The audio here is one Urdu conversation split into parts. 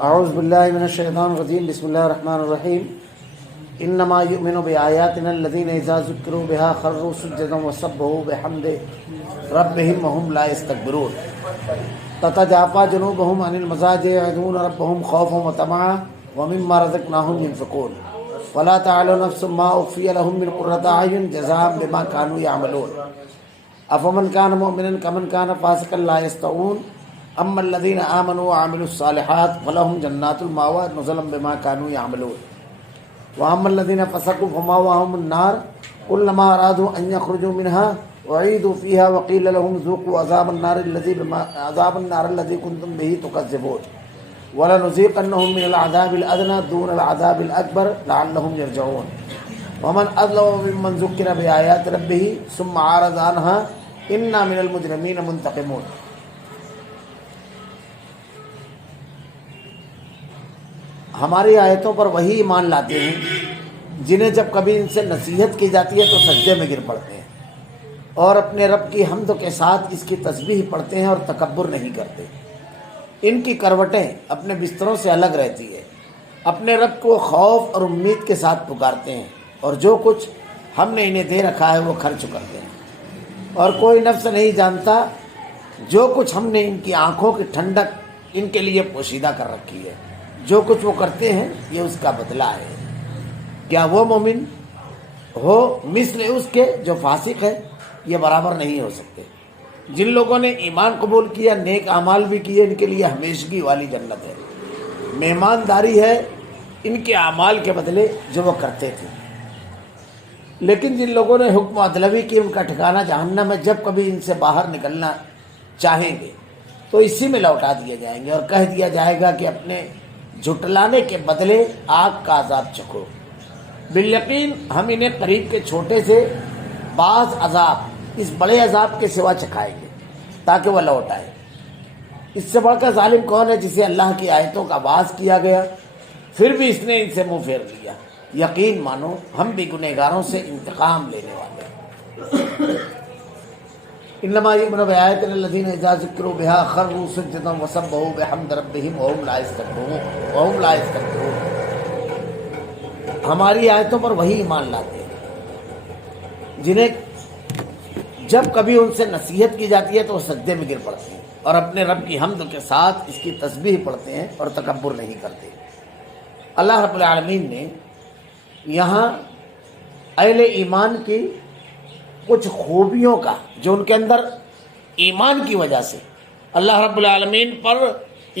اعوذ باللہ من الشیطان الرجیم بسم اللہ الرحمن الرحیم انما یؤمن بآیاتنا الذین اذا ذکروا بها خروا سجدا وسبحوا بحمد ربهم وهم لا يستكبرون تتجافى جنوبهم عن المضاجع يدعون ربهم خوفا وطمعا ومما رزقناهم ينفقون ولا تعلم نفس ما اخفي لهم من قرة اعین جزاء بما كانوا يعملون افمن كان مؤمنا كمن كان فاسقا لا يستوون اما الذين آمنوا وعملوا الصالحات فلهم جنات المأوى نزلا بما كانوا يعملون واما الذين فسقوا فمأواهم النار كلما ارادوا ان يخرجوا منها اعيدوا فيها وقيل لهم ذوقوا عذاب النار الذي كنتم به تكذبون ولنذيقنهم من العذاب الادنى دون العذاب الاكبر لعلهم يرجعون ومن اظلم ممن ذكر بآيات ربه ثم اعرض عنها انا من المجرمين منتقمون. ہماری آیتوں پر وہی ایمان لاتے ہیں جنہیں جب کبھی ان سے نصیحت کی جاتی ہے تو سجدے میں گر پڑتے ہیں اور اپنے رب کی حمد کے ساتھ اس کی تسبیح پڑھتے ہیں اور تکبر نہیں کرتے. ان کی کروٹیں اپنے بستروں سے الگ رہتی ہے، اپنے رب کو خوف اور امید کے ساتھ پکارتے ہیں اور جو کچھ ہم نے انہیں دے رکھا ہے وہ خرچ کرتے ہیں اور کوئی نفس نہیں جانتا جو کچھ ہم نے ان کی آنکھوں کی ٹھنڈک ان کے لیے پوشیدہ کر رکھی ہے. جو کچھ وہ کرتے ہیں یہ اس کا بدلہ ہے. کیا وہ مومن ہو مثل اس کے جو فاسق ہے؟ یہ برابر نہیں ہو سکتے. جن لوگوں نے ایمان قبول کیا، نیک اعمال بھی کیے، ان کے لیے ہمیشگی والی جنت ہے. مہمانداری ہے ان کے اعمال کے بدلے جو وہ کرتے تھے. لیکن جن لوگوں نے حکم عدلوی کی، ان کا ٹھکانہ جہنم ہے. جب کبھی ان سے باہر نکلنا چاہیں گے تو اسی میں لوٹا دیے جائیں گے اور کہہ دیا جائے گا کہ اپنے جھٹلانے کے بدلے آگ کا عذاب چکھو. بالیقین ہم انہیں قریب کے چھوٹے سے بعض عذاب اس بڑے عذاب کے سوا چکھائیں گے تاکہ وہ لوٹ آئے. اس سے بڑھ کر ظالم کون ہے جسے اللہ کی آیتوں کا واعظ کیا گیا پھر بھی اس نے ان سے منہ پھیر لیا. یقین مانو ہم بھی گنہگاروں سے انتقام لینے والے ہیں. انما یؤمن بآیاتنا الذین اذا ذکروا بها خروا سجدا وسبحوا بحمد ربهم وهم لا یستکبرون. ہماری آیتوں پر وہی ایمان لاتے ہیں جنہیں جب کبھی ان سے نصیحت کی جاتی ہے تو وہ سجدے میں گر پڑتے ہیں اور اپنے رب کی حمد کے ساتھ اس کی تسبیح پڑھتے ہیں اور تکبر نہیں کرتے. اللہ رب العالمین نے یہاں اہل ایمان کی کچھ خوبیوں کا جو ان کے اندر ایمان کی وجہ سے اللہ رب العالمین پر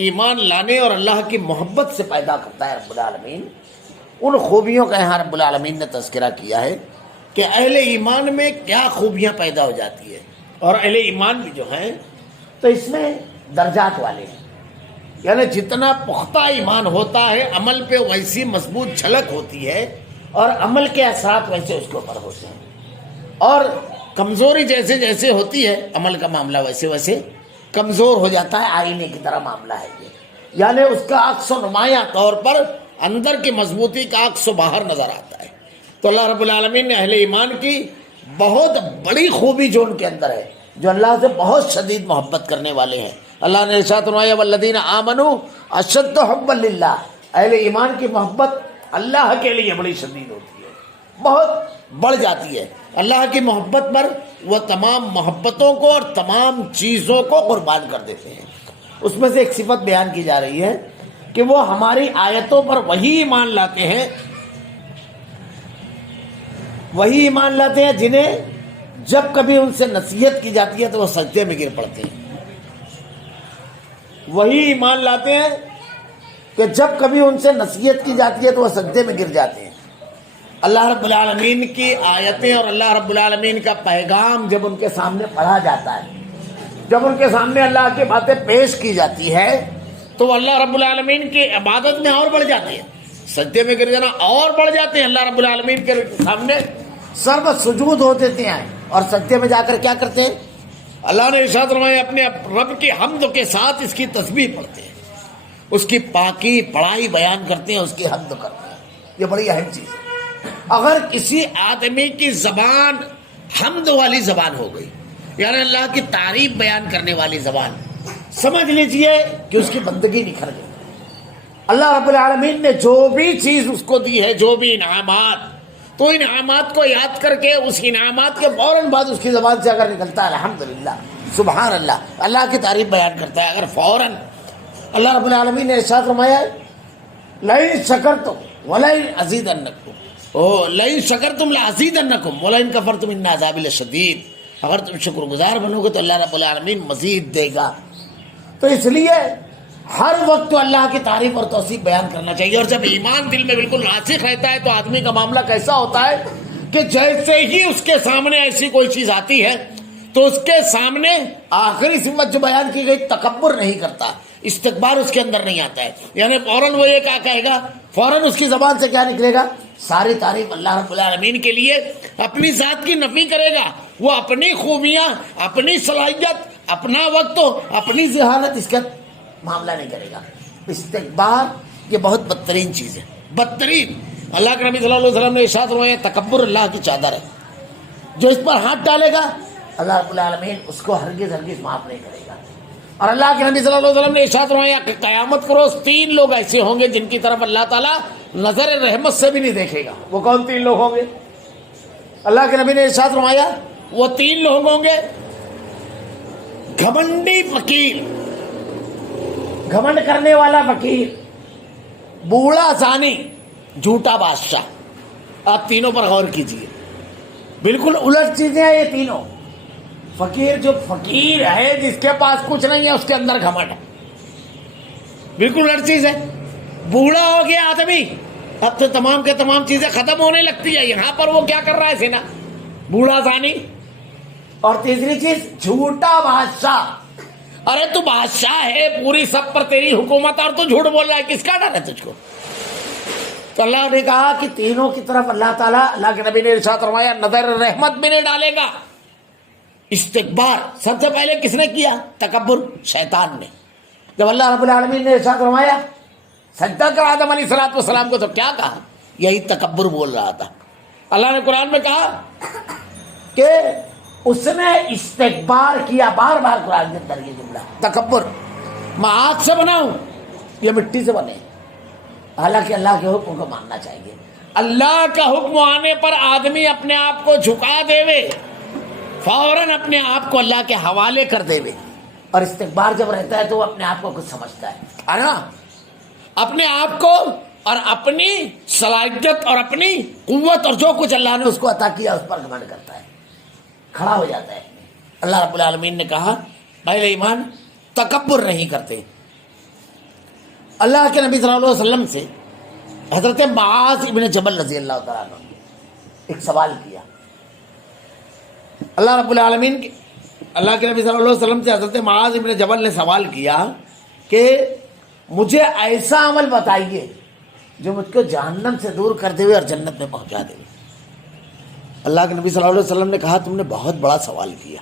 ایمان لانے اور اللہ کی محبت سے پیدا کرتا ہے رب العالمین، ان خوبیوں کا یہاں رب العالمین نے تذکرہ کیا ہے کہ اہل ایمان میں کیا خوبیاں پیدا ہو جاتی ہے. اور اہل ایمان بھی جو ہیں تو اس میں درجات والے ہیں، یعنی جتنا پختہ ایمان ہوتا ہے عمل پہ ویسی مضبوط جھلک ہوتی ہے اور عمل کے اثرات ویسے اس کے اوپر ہوتے ہیں، اور کمزوری جیسے جیسے ہوتی ہے عمل کا معاملہ ویسے ویسے کمزور ہو جاتا ہے. آئینے کی طرح معاملہ ہے یہ، یعنی اس کا عکس و نمایاں طور پر اندر کی مضبوطی کا عکس و باہر نظر آتا ہے. تو اللہ رب العالمین نے اہل ایمان کی بہت بڑی خوبی جو ان کے اندر ہے، جو اللہ سے بہت شدید محبت کرنے والے ہیں. اللہ نے ارشاد فرمایا والذین آمنوا اشد حبا للہ. اہل ایمان کی محبت اللہ کے لیے بڑی شدید ہوتی ہے، بہت بڑھ جاتی ہے. اللہ کی محبت پر وہ تمام محبتوں کو اور تمام چیزوں کو قربان کر دیتے ہیں. اس میں سے ایک صفت بیان کی جا رہی ہے کہ وہ ہماری آیتوں پر وہی ایمان لاتے ہیں، وہی ایمان لاتے ہیں جنہیں جب کبھی ان سے نصیحت کی جاتی ہے تو وہ سجدے میں گر پڑتے ہیں. وہی ایمان لاتے ہیں کہ جب کبھی ان سے نصیحت کی جاتی ہے تو وہ سجدے میں گر جاتے ہیں. اللہ رب العالمین کی آیتیں اور اللہ رب العالمین کا پیغام جب ان کے سامنے پڑھا جاتا ہے، جب ان کے سامنے اللہ کی باتیں پیش کی جاتی ہے تو وہ اللہ رب العالمین کی عبادت میں اور بڑھ جاتے ہیں. سجدے میں گر جانا اور بڑھ جاتے ہیں. اللہ رب العالمین کے سامنے سرو سجود ہو دیتے ہیں اور سجدے میں جا کر کیا کرتے ہیں؟ اللہ نے ارشاد فرمایا اپنے رب کی حمد کے ساتھ اس کی تسبیح پڑھتے ہیں، اس کی پاکی پڑھائی بیان کرتے ہیں، اس کی حمد کرتے ہیں. یہ بڑی اہم چیز ہے. اگر کسی آدمی کی زبان حمد والی زبان ہو گئی، یعنی اللہ کی تعریف بیان کرنے والی زبان، سمجھ لیجئے کہ اس کی بندگی نکھر گئی. اللہ رب العالمین نے جو بھی چیز اس کو دی ہے، جو بھی انعامات، تو انعامات کو یاد کر کے اس انعامات کے فوراً بعد اس کی زبان سے اگر نکلتا ہے الحمدللہ سبحان اللہ، اللہ کی تعریف بیان کرتا ہے، اگر فوراً اللہ رب العالمین نے ارشاد فرمایا لئن شکرتم ولئن ازیدنکم، لئن شکرتم لازیدنکم ولئن کفرتم ان عذابی لشدید، اگر تم شکر گزار بنو گے تو اللہ رب العالمین مزید دے گا. تو اس لیے ہر وقت تو اللہ کی تعریف اور توصیف بیان کرنا چاہیے. اور جب ایمان دل میں بالکل راسخ رہتا ہے تو آدمی کا معاملہ کیسا ہوتا ہے کہ جیسے ہی اس کے سامنے ایسی کوئی چیز آتی ہے تو اس کے سامنے آخری صفت جو بیان کی گئی تکبر نہیں کرتا، استکبار اس کے اندر نہیں آتا ہے. یعنی فوراً وہ یہ کیا کہے گا، فوراً اس کی زبان سے کیا نکلے گا، ساری تعریف اللہ رب العالمین کے لیے، اپنی ذات کی نفی کرے گا. وہ اپنی خوبیاں، اپنی صلاحیت، اپنا وقت، اپنی ذہانت اس کا معاملہ نہیں کرے گا. استکبار یہ بہت بدترین چیز ہے، بدترین. اللہ کے نبی صلی اللہ علیہ وسلم نے ارشاد فرمایا تکبر اللہ کی چادر ہے، جو اس پر ہاتھ ڈالے گا اللہ رب العالمین اس کو ہرگز ہرگز معاف نہیں کرے گا. اور اللہ کے نبی صلی اللہ علیہ وسلم نے ارشاد فرمایا کہ قیامت کو روز 3 لوگ ایسے ہوں گے جن کی طرف اللہ تعالیٰ نظر رحمت سے بھی نہیں دیکھے گا. وہ کون 3 لوگ ہوں گے؟ اللہ کے نبی نے ارشاد فرمایا وہ 3 لوگ ہوں گے، گھمنڈی فقیر، گھمنڈ کرنے والا فقیر، بوڑھا زانی، جھوٹا بادشاہ. آپ تینوں پر غور کیجیے، بالکل الٹ چیزیں ہیں یہ تینوں. فقیر جو فقیر ہے، جس کے پاس کچھ نہیں ہے، اس کے اندر گھمنڈ ہے، بالکل الٹ چیز ہے. بوڑھا ہو گیا آدمی، اب تو تمام کے تمام چیزیں ختم ہونے لگتی ہے. یہاں پر وہ کیا کر رہا ہے سینا، بوڑھا زانی. اور تیسری چیز جھوٹا بادشاہ. ارے تو بادشاہ ہے، پوری سب پر تیری حکومت، اور تو جھوٹ بول رہا ہے، کس کا ڈر ہے تجھ کو؟ تو اللہ نے کہا کہ تینوں کی طرف اللہ تعالیٰ، اللہ کے نبی نے ارشاد فرمایا نظر رحمت بھی نہیں ڈالے گا. استکبار سب سے پہلے کس نے کیا؟ تکبر، شیطان نے. جب اللہ رب العالمین نے ارشاد فرمایا سجدہ کر آدم علیہ السلام کو، تو کیا کہا؟ یہی تکبر بول رہا تھا. اللہ نے قرآن میں کہا کہ اس نے استکبار کیا، بار بار قرآن کے اندر یہ جملہ تکبر. میں آگ سے بناؤں، یہ مٹی سے بنے. حالانکہ اللہ کے حکم کو ماننا چاہیے. اللہ کا حکم آنے پر آدمی اپنے آپ کو جھکا دے وے، فوراً اپنے آپ کو اللہ کے حوالے کر دے وے. اور استکبار جب رہتا ہے تو وہ اپنے آپ کو کچھ سمجھتا ہے نا، اپنے آپ کو اور اپنی صلاحیت اور اپنی قوت اور جو کچھ اللہ نے اس کو عطا کیا اس پر گھمنڈ کرتا ہے، کھڑا ہو جاتا ہے. اللہ رب العالمین نے کہا اہل ایمان تکبر نہیں کرتے. اللہ کے نبی صلی اللہ علیہ وسلم سے حضرت معاذ ابن جبل رضی اللہ تعالیٰ عنہ نے ایک سوال کیا. اللہ رب العالمین کے اللہ کے نبی صلی اللہ علیہ وسلم سے حضرت معاذ ابن جبل نے سوال کیا کہ مجھے ایسا عمل بتائیے جو مجھ کو جہنم سے دور کر دے اور جنت میں پہنچا دے. اللہ کے نبی صلی اللہ علیہ وسلم نے کہا تم نے بہت بڑا سوال کیا،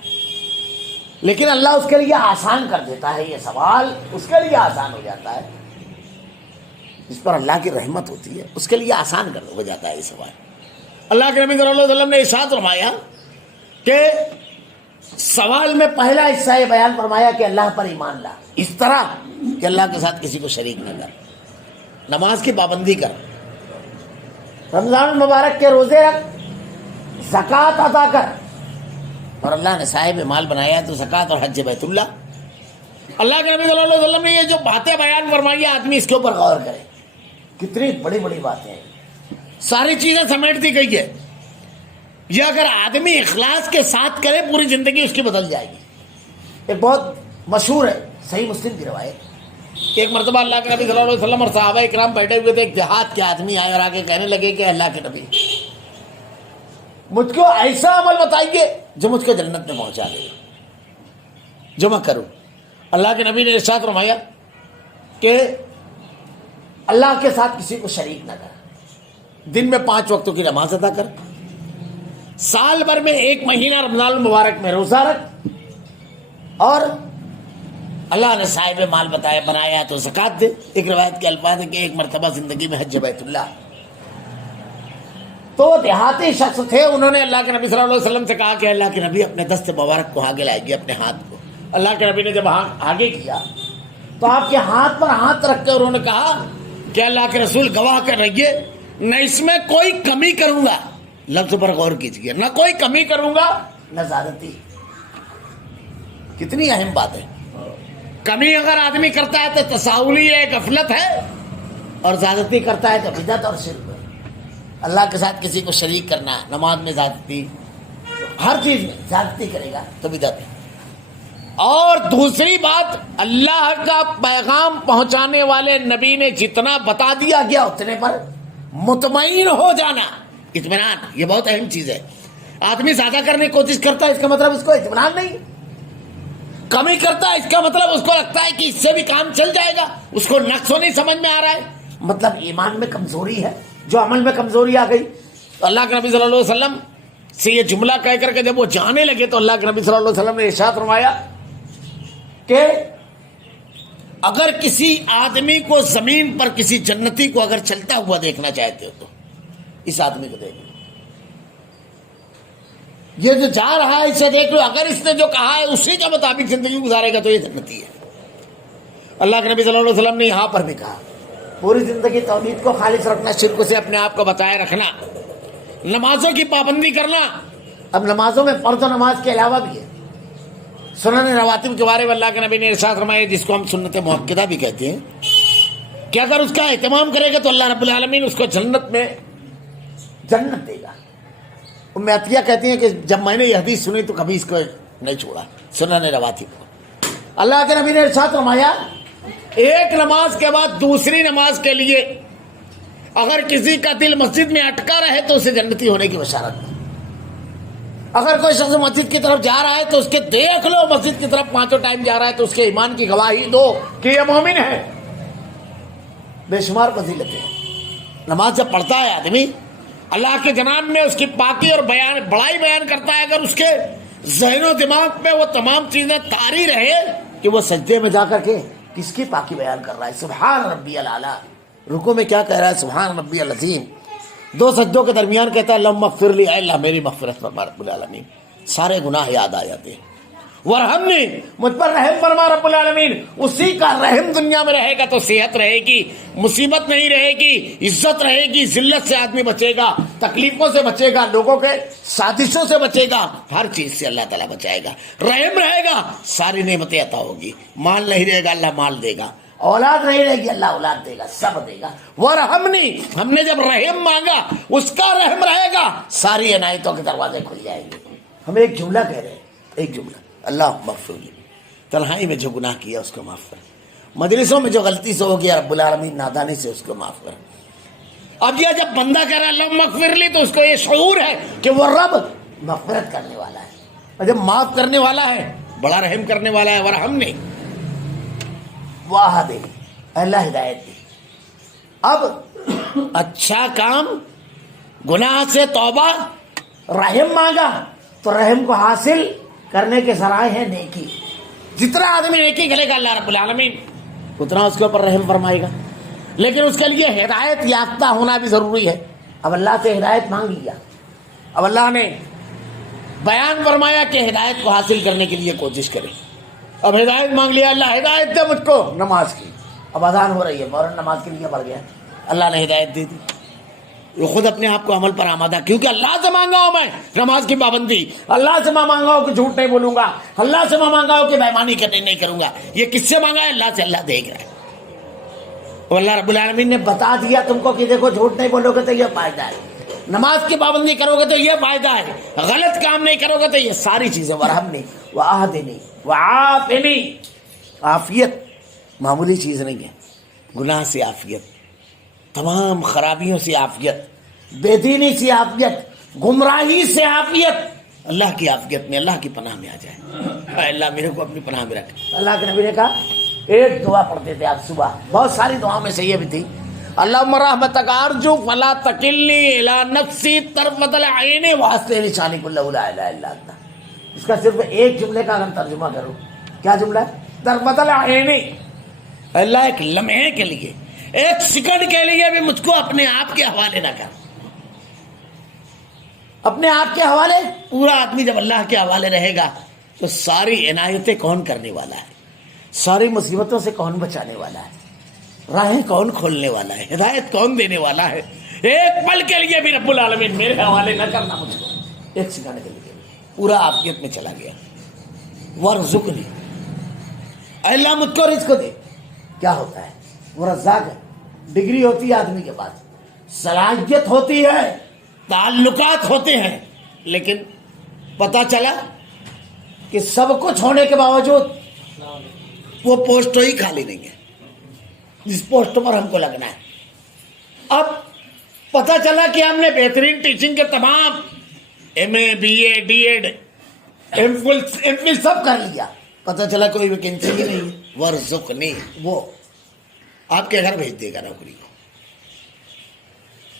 لیکن اللہ اس کے لیے آسان کر دیتا ہے. یہ سوال اس کے لیے آسان ہو جاتا ہے، جس پر اللہ کی رحمت ہوتی ہے اس کے لیے آسان ہو جاتا ہے یہ سوال. اللہ کے نبی صلی اللہ علیہ وسلم نے ارشاد فرمایا کہ سوال میں پہلا حصہ یہ بیان فرمایا کہ اللہ پر ایمان لا، اس طرح کہ اللہ کے ساتھ کسی کو شریک نہ کر، نماز کی پابندی کر، رمضان المبارک کے روزے رکھ، زکوٰۃ ادا کر. اور اللہ نے صاحب مال بنایا ہے تو زکوٰۃ اور حج بیت اللہ. اللہ کے نبی صلی اللہ علیہ وسلم نے یہ جو باتیں بیان فرمائی آدمی اس کے اوپر غور کرے، کتنی بڑی بڑی باتیں ہیں، ساری چیزیں سمیٹ دی گئی ہے. یہ اگر آدمی اخلاص کے ساتھ کرے پوری زندگی اس کی بدل جائے گی. ایک بہت مشہور ہے صحیح مسلم کی روایت. ایک مرتبہ اللہ کے نبی صلی اللہ علیہ وسلم اور صحابہ اکرام بیٹھے ہوئے تھے، ایک دیہات کے آدمی آئے اور آگے کہنے لگے کہ اللہ کے نبی مجھ کو ایسا عمل بتائیے جو مجھ کو جنت میں پہنچا دے، جو میں کروں. اللہ کے نبی نے ارشاد فرمایا کہ اللہ کے ساتھ کسی کو شریک نہ کر، دن میں 5 وقتوں کی نماز ادا کر، سال بھر میں 1 مہینہ رمضان المبارک میں روزہ رکھ، اور اللہ نے صاحب مال بنایا تو زکوٰۃ دے. ایک روایت کے الفاظ ہے کہ ایک مرتبہ زندگی میں حج بیت اللہ. تو دیہاتی شخص تھے، انہوں نے اللہ کے نبی صلی اللہ علیہ وسلم سے کہا کہ اللہ کے نبی اپنے دست مبارک کو آگے لائیے، اپنے ہاتھ کو، اللہ کے نبی نے جب آگے کیا تو آپ کے ہاتھ پر ہاتھ رکھ کے انہوں نے کہا کہ اللہ کے رسول گواہ کر رہیے نہ اس میں کوئی کمی کروں گا، لفظ پر غور کیجیے، نہ کوئی کمی کروں گا نہ زیادتی۔ کتنی اہم بات ہے۔ کمی اگر آدمی کرتا ہے تو تساہلی ہے، غفلت ہے، اور زیادتی کرتا ہے تو بدعت اور شرک ہے۔ اللہ کے ساتھ کسی کو شریک کرنا، نماز میں زیادتی، ہر چیز میں زیادتی کرے گا تو بدعت ہے۔ اور دوسری بات، اللہ کا پیغام پہنچانے والے نبی نے جتنا بتا دیا گیا اتنے پر مطمئن ہو جانا، اطمینان، یہ بہت اہم چیز ہے۔ آدمی زیادہ کرنے کی کوشش کرتا ہے، اس کا مطلب اس کو اطمینان نہیں۔ کمی کرتا ہے، اس کا مطلب اس کو لگتا ہے کہ اس سے بھی کام چل جائے گا، اس کو نقص نہیں سمجھ میں آ رہا ہے، مطلب ایمان میں کمزوری ہے، جو عمل میں کمزوری آ گئی۔ تو اللہ کے نبی صلی اللہ علیہ وسلم سے یہ جملہ کہہ کر کے جب وہ جانے لگے تو اللہ کے نبی صلی اللہ علیہ وسلم نے ارشاد فرمایا کہ اگر کسی آدمی کو زمین پر کسی جنتی کو اگر چلتا ہوا دیکھنا چاہتے ہو تو اس آدمی کو دیکھ لو، یہ جو جا رہا ہے اسے دیکھ لو، اگر اس نے جو کہا ہے اسی کے مطابق زندگی گزارے گا تو یہ جنتی ہے۔ اللہ کے نبی صلی اللہ علیہ وسلم نے یہاں پر بھی کہا پوری زندگی توحید کو خالص رکھنا، شرک سے اپنے آپ کو بچائے رکھنا، نمازوں کی پابندی کرنا۔ اب نمازوں میں فرض و نماز کے علاوہ بھی ہے سنن رواتب کے بارے میں اللہ کے نبی نے ارشاد فرمایا، جس کو ہم سنت مؤکدہ بھی کہتے ہیں، کہ اگر اس کا اہتمام کرے گا تو اللہ رب العالمین اس کو جنت میں جنت دے گا۔ ام عطیہ کہتی ہیں کہ جب میں نے یہ حدیث سنی تو کبھی اس کو نہیں چھوڑا، سنن رواتب کو۔ اللہ کے نبی نے ارشاد فرمایا ایک نماز کے بعد دوسری نماز کے لیے اگر کسی کا دل مسجد میں اٹکا رہے تو اسے جنتی ہونے کی بشارت ہے۔ اگر کوئی شخص مسجد کی طرف جا رہا ہے تو اس کے دیکھ لو مسجد کی طرف پانچوں ٹائم جا رہا ہے تو اس کے ایمان کی گواہی دو کہ یہ مومن ہے۔ بے شمار فضیلتیں ہیں۔ نماز جب پڑھتا ہے آدمی اللہ کے جناب میں اس کی پاکی اور بڑائی بیان کرتا ہے، اگر اس کے ذہن و دماغ میں وہ تمام چیزیں طاری رہے کہ وہ سجدے میں جا کر کے کس کی پاکی بیان کر رہا ہے، سبحان ربی الاعلیٰ، رکوع میں کیا کہہ رہا ہے، سبحان ربی العظیم، دو سجدوں کے درمیان کہتا ہے اللہم اغفر لی، اے اللہ میری مغفرت فرما رب العالمین، سارے گناہ یاد آ جاتے ہیں۔ ورحمنی، مجھ پر رحم فرما رب العالمین، اسی کا رحم دنیا میں رہے گا تو صحت رہے گی، مصیبت نہیں رہے گی، عزت رہے گی، ذلت سے آدمی بچے گا، تکلیفوں سے بچے گا، لوگوں کے سازشوں سے بچے گا، ہر چیز سے اللہ تعالیٰ بچائے گا۔ رحم رہے گا ساری نعمتیں عطا ہوگی، مال نہیں رہے گا اللہ مال دے گا، اولاد نہیں رہے گی اللہ اولاد دے گا، سب دے گا۔ ورحمنی، ہم نے جب رحم مانگا اس کا رحم رہے گا، ساری عنایتوں کے دروازے کھل جائیں گے۔ ہم ایک جملہ کہہ رہے ہیں، ایک جملہ، اللہ مغفر لی، تنہائی میں جو گناہ کیا اس کو معاف کر، مجلسوں میں جو غلطی سے ہو گیا رب العالمین نادانی سے اس کو معاف کر۔ اب یہ جب بندہ کہہ رہا ہے اللہ مغفر لی تو اس کو یہ شعور ہے کہ وہ رب مغفرت کرنے والا ہے، اور جب معاف کرنے والا ہے بڑا رحم کرنے والا ہے۔ ورحمنی واہ دے، اللہ ہدایت دے۔ اب اچھا کام، گناہ سے توبہ، رحم مانگا تو رحم کو حاصل کرنے کے ذرائع ہیں نیکی۔ جتنا آدمی نیکی کرے گا اللہ رب العالمین اتنا اس کے اوپر رحم فرمائے گا، لیکن اس کے لیے ہدایت یافتہ ہونا بھی ضروری ہے۔ اب اللہ سے ہدایت مانگ لیا، اب اللہ نے بیان فرمایا کہ ہدایت کو حاصل کرنے کے لیے کوشش کرے۔ اب ہدایت مانگ لیا، اللہ ہدایت دے مجھ کو نماز کی، اب اذان ہو رہی ہے، فوراً نماز کے لیے پڑھ گیا، اللہ نے ہدایت دے دی۔ وہ خود اپنے آپ کو عمل پر آمادہ، کیونکہ اللہ سے مانگا ہوں میں نماز کی پابندی، اللہ سے میں مانگا ہوں کہ جھوٹ نہیں بولوں گا، اللہ سے میں مانگا ہوں کہ بےایمانی نہیں کروں گا۔ یہ کس سے مانگا ہے؟ اللہ سے۔ اللہ دیکھ رہا ہے، اور اللہ رب العالمین نے بتا دیا تم کو کہ دیکھو جھوٹ نہیں بولو گے تو یہ فائدہ ہے، نماز کی پابندی کرو گے تو یہ فائدہ ہے، غلط کام نہیں کرو گے تو یہ ساری چیزیں۔ ورحمنی وآہدنی وعافنی، عافیت معمولی چیز نہیں ہے، گناہ سے عافیت، تمام خرابیوں سے عافیت، بے دینی سے عافیت، گمراہی سے عافیت، اللہ کی عافیت میں، اللہ کی پناہ میں آ جائے۔ اے اللہ میرے کو اپنی پناہ میں رکھ۔ اللہ کے نبی نے کہا ایک دعا پڑھتے تھے آپ صبح، بہت ساری دعاؤں میں سے یہ بھی تھی، اللہم رحمتک ارجو فلا تکلنی الی نفسی طرفۃ العین واصلح لسانی کلہ لا الہ الا انت۔ اس کا صرف ایک جملے کا اگر ترجمہ کرو، کیا جملہ ہے؟ طرفۃ العین، اللہ ایک لمحے کے لیے، ایک سیکنڈ کے لیے بھی مجھ کو اپنے آپ کے حوالے نہ کر۔ اپنے آپ کے حوالے، پورا آدمی جب اللہ کے حوالے رہے گا تو ساری عنایتیں کون کرنے والا ہے؟ ساری مصیبتوں سے کون بچانے والا ہے؟ راہیں کون کھولنے والا ہے؟ ہدایت کون دینے والا ہے؟ ایک پل کے لیے بھی رب العالمین میرے حوالے نہ کرنا مجھ کو، ایک سیکنڈ کے لیے پورا عافیت میں چلا گیا۔ ورزقنی، اے اللہ مجھ کو رزق دے۔ کیا ہوتا ہے؟ وہ رزاق ہے۔ ڈگری ہوتی ہے آدمی کے پاس، صلاحیت ہوتی ہے، تعلقات ہوتے ہیں، لیکن پتہ چلا کہ سب کچھ ہونے کے باوجود وہ پوسٹ ہی خالی نہیں ہے جس پوسٹ پر ہم کو لگنا ہے۔ اب پتہ چلا کہ ہم نے بہترین ٹیچنگ کے تمام M A, B A, D Ed, M Phil سب کر لیا، پتہ چلا کوئی ویکینسی ہی نہیں ہے۔ ورزقنی، وہ آپ کے گھر بھیج دے گا نوکری کو۔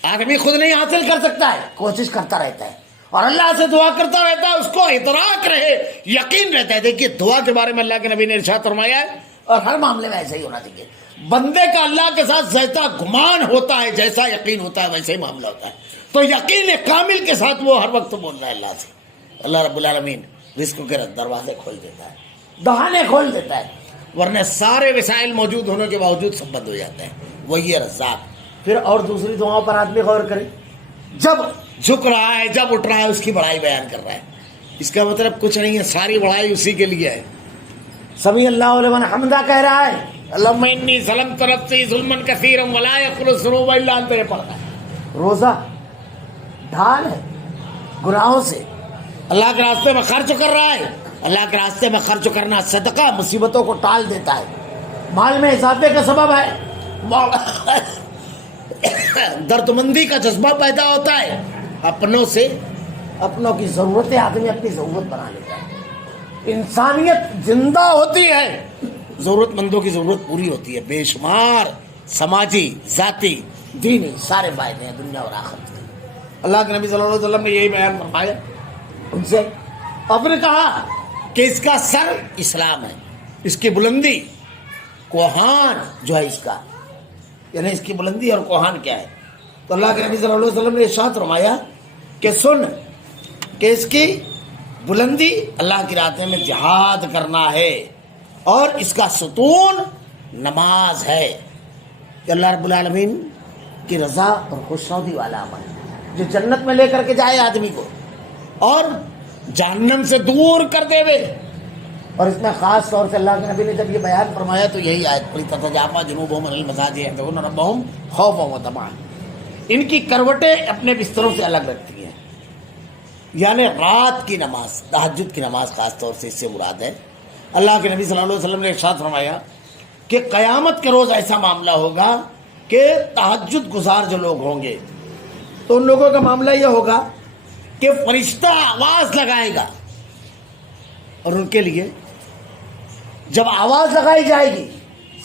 آدمی خود نہیں حاصل کر سکتا ہے، کوشش کرتا رہتا ہے اور اللہ سے دعا کرتا رہتا ہے، اس کو ادراک رہے، یقین رہتا ہے۔ دیکھیے دعا کے بارے میں اللہ کے نبی نے ارشاد فرمایا ہے، اور ہر معاملے میں ایسا ہی ہونا چاہیے۔ بندے کا اللہ کے ساتھ جیسا گمان ہوتا ہے، جیسا یقین ہوتا ہے، ویسا ہی معاملہ ہوتا ہے۔ تو یقین کامل کے ساتھ وہ ہر وقت بول رہا ہے اللہ سے، اللہ رب العالمین رزق کے دروازے کھول دیتا ہے، دہانے کھول دیتا ہے، ورنہ سارے وسائل موجود ہونے کے باوجود سب بند ہو جاتا ہے۔ وہی ہے رزاق۔ پھر اور دوسری دعاؤں پر آدمی غور کرے، جب جھک رہا ہے، جب اٹھ رہا ہے، اس کی بڑائی بیان کر رہا ہے، اس کا مطلب کچھ نہیں ہے، ساری بڑائی اسی کے لیے ہے۔ سمیع اللہ لمن حمدہ کہہ رہا ہے، اللہم انی ظلمت نفسی ظلما کثیرا ولا یغفر الذنوب الا انت، یہ پڑھتا ہے۔ روزہ ڈھال ہے گناہوں سے، اللہ کے راستے میں خرچ کر رہا ہے۔ اللہ کے راستے میں خرچ کرنا صدقہ مصیبتوں کو ٹال دیتا ہے، مال میں اضافے کا سبب ہے، دردمندی کا جذبہ پیدا ہوتا ہے، اپنوں کی ضرورتیں آدمی اپنی ضرورت بنا لیتا ہے۔ انسانیت زندہ ہوتی ہے، ضرورت مندوں کی ضرورت پوری ہوتی ہے، بے شمار سماجی، ذاتی، دینی سارے فائدے ہیں دنیا اور آخرت کے۔ اللہ کے نبی صلی اللہ علیہ وسلم نے یہی بیان فرمایا ان سے۔ اب نے کہا کہ اس کا سر اسلام ہے، اس کی بلندی کوہان جو ہے اس کا، یعنی اس کی بلندی اور کوہان کیا ہے؟ تو اللہ کے نبی صلی اللہ علیہ وسلم نے ارشاد فرمایا کہ سن کہ اس کی بلندی اللہ کی راہ میں جہاد کرنا ہے، اور اس کا ستون نماز ہے، کہ اللہ رب العالمین کی رضا اور خوشنودی والا عمل جو جنت میں لے کر کے جائے آدمی کو اور جہنم سے دور کر دے وے۔ اور اس میں خاص طور سے اللہ کے نبی نے جب یہ بیان فرمایا تو یہی آیت پڑھی، تتجافی جنوبہم عن المضاجع یدعون ربہم خوفا وطمعا۔ ان کی کروٹیں اپنے بستروں سے الگ رکھتی ہیں، یعنی رات کی نماز، تہجد کی نماز خاص طور سے اس سے مراد ہے۔ اللہ کے نبی صلی اللہ علیہ وسلم نے ارشاد فرمایا کہ قیامت کے روز ایسا معاملہ ہوگا کہ تہجد گزار جو لوگ ہوں گے تو ان لوگوں کا معاملہ یہ ہوگا کہ فرشتہ آواز لگائے گا، اور ان کے لیے جب آواز لگائی جائے گی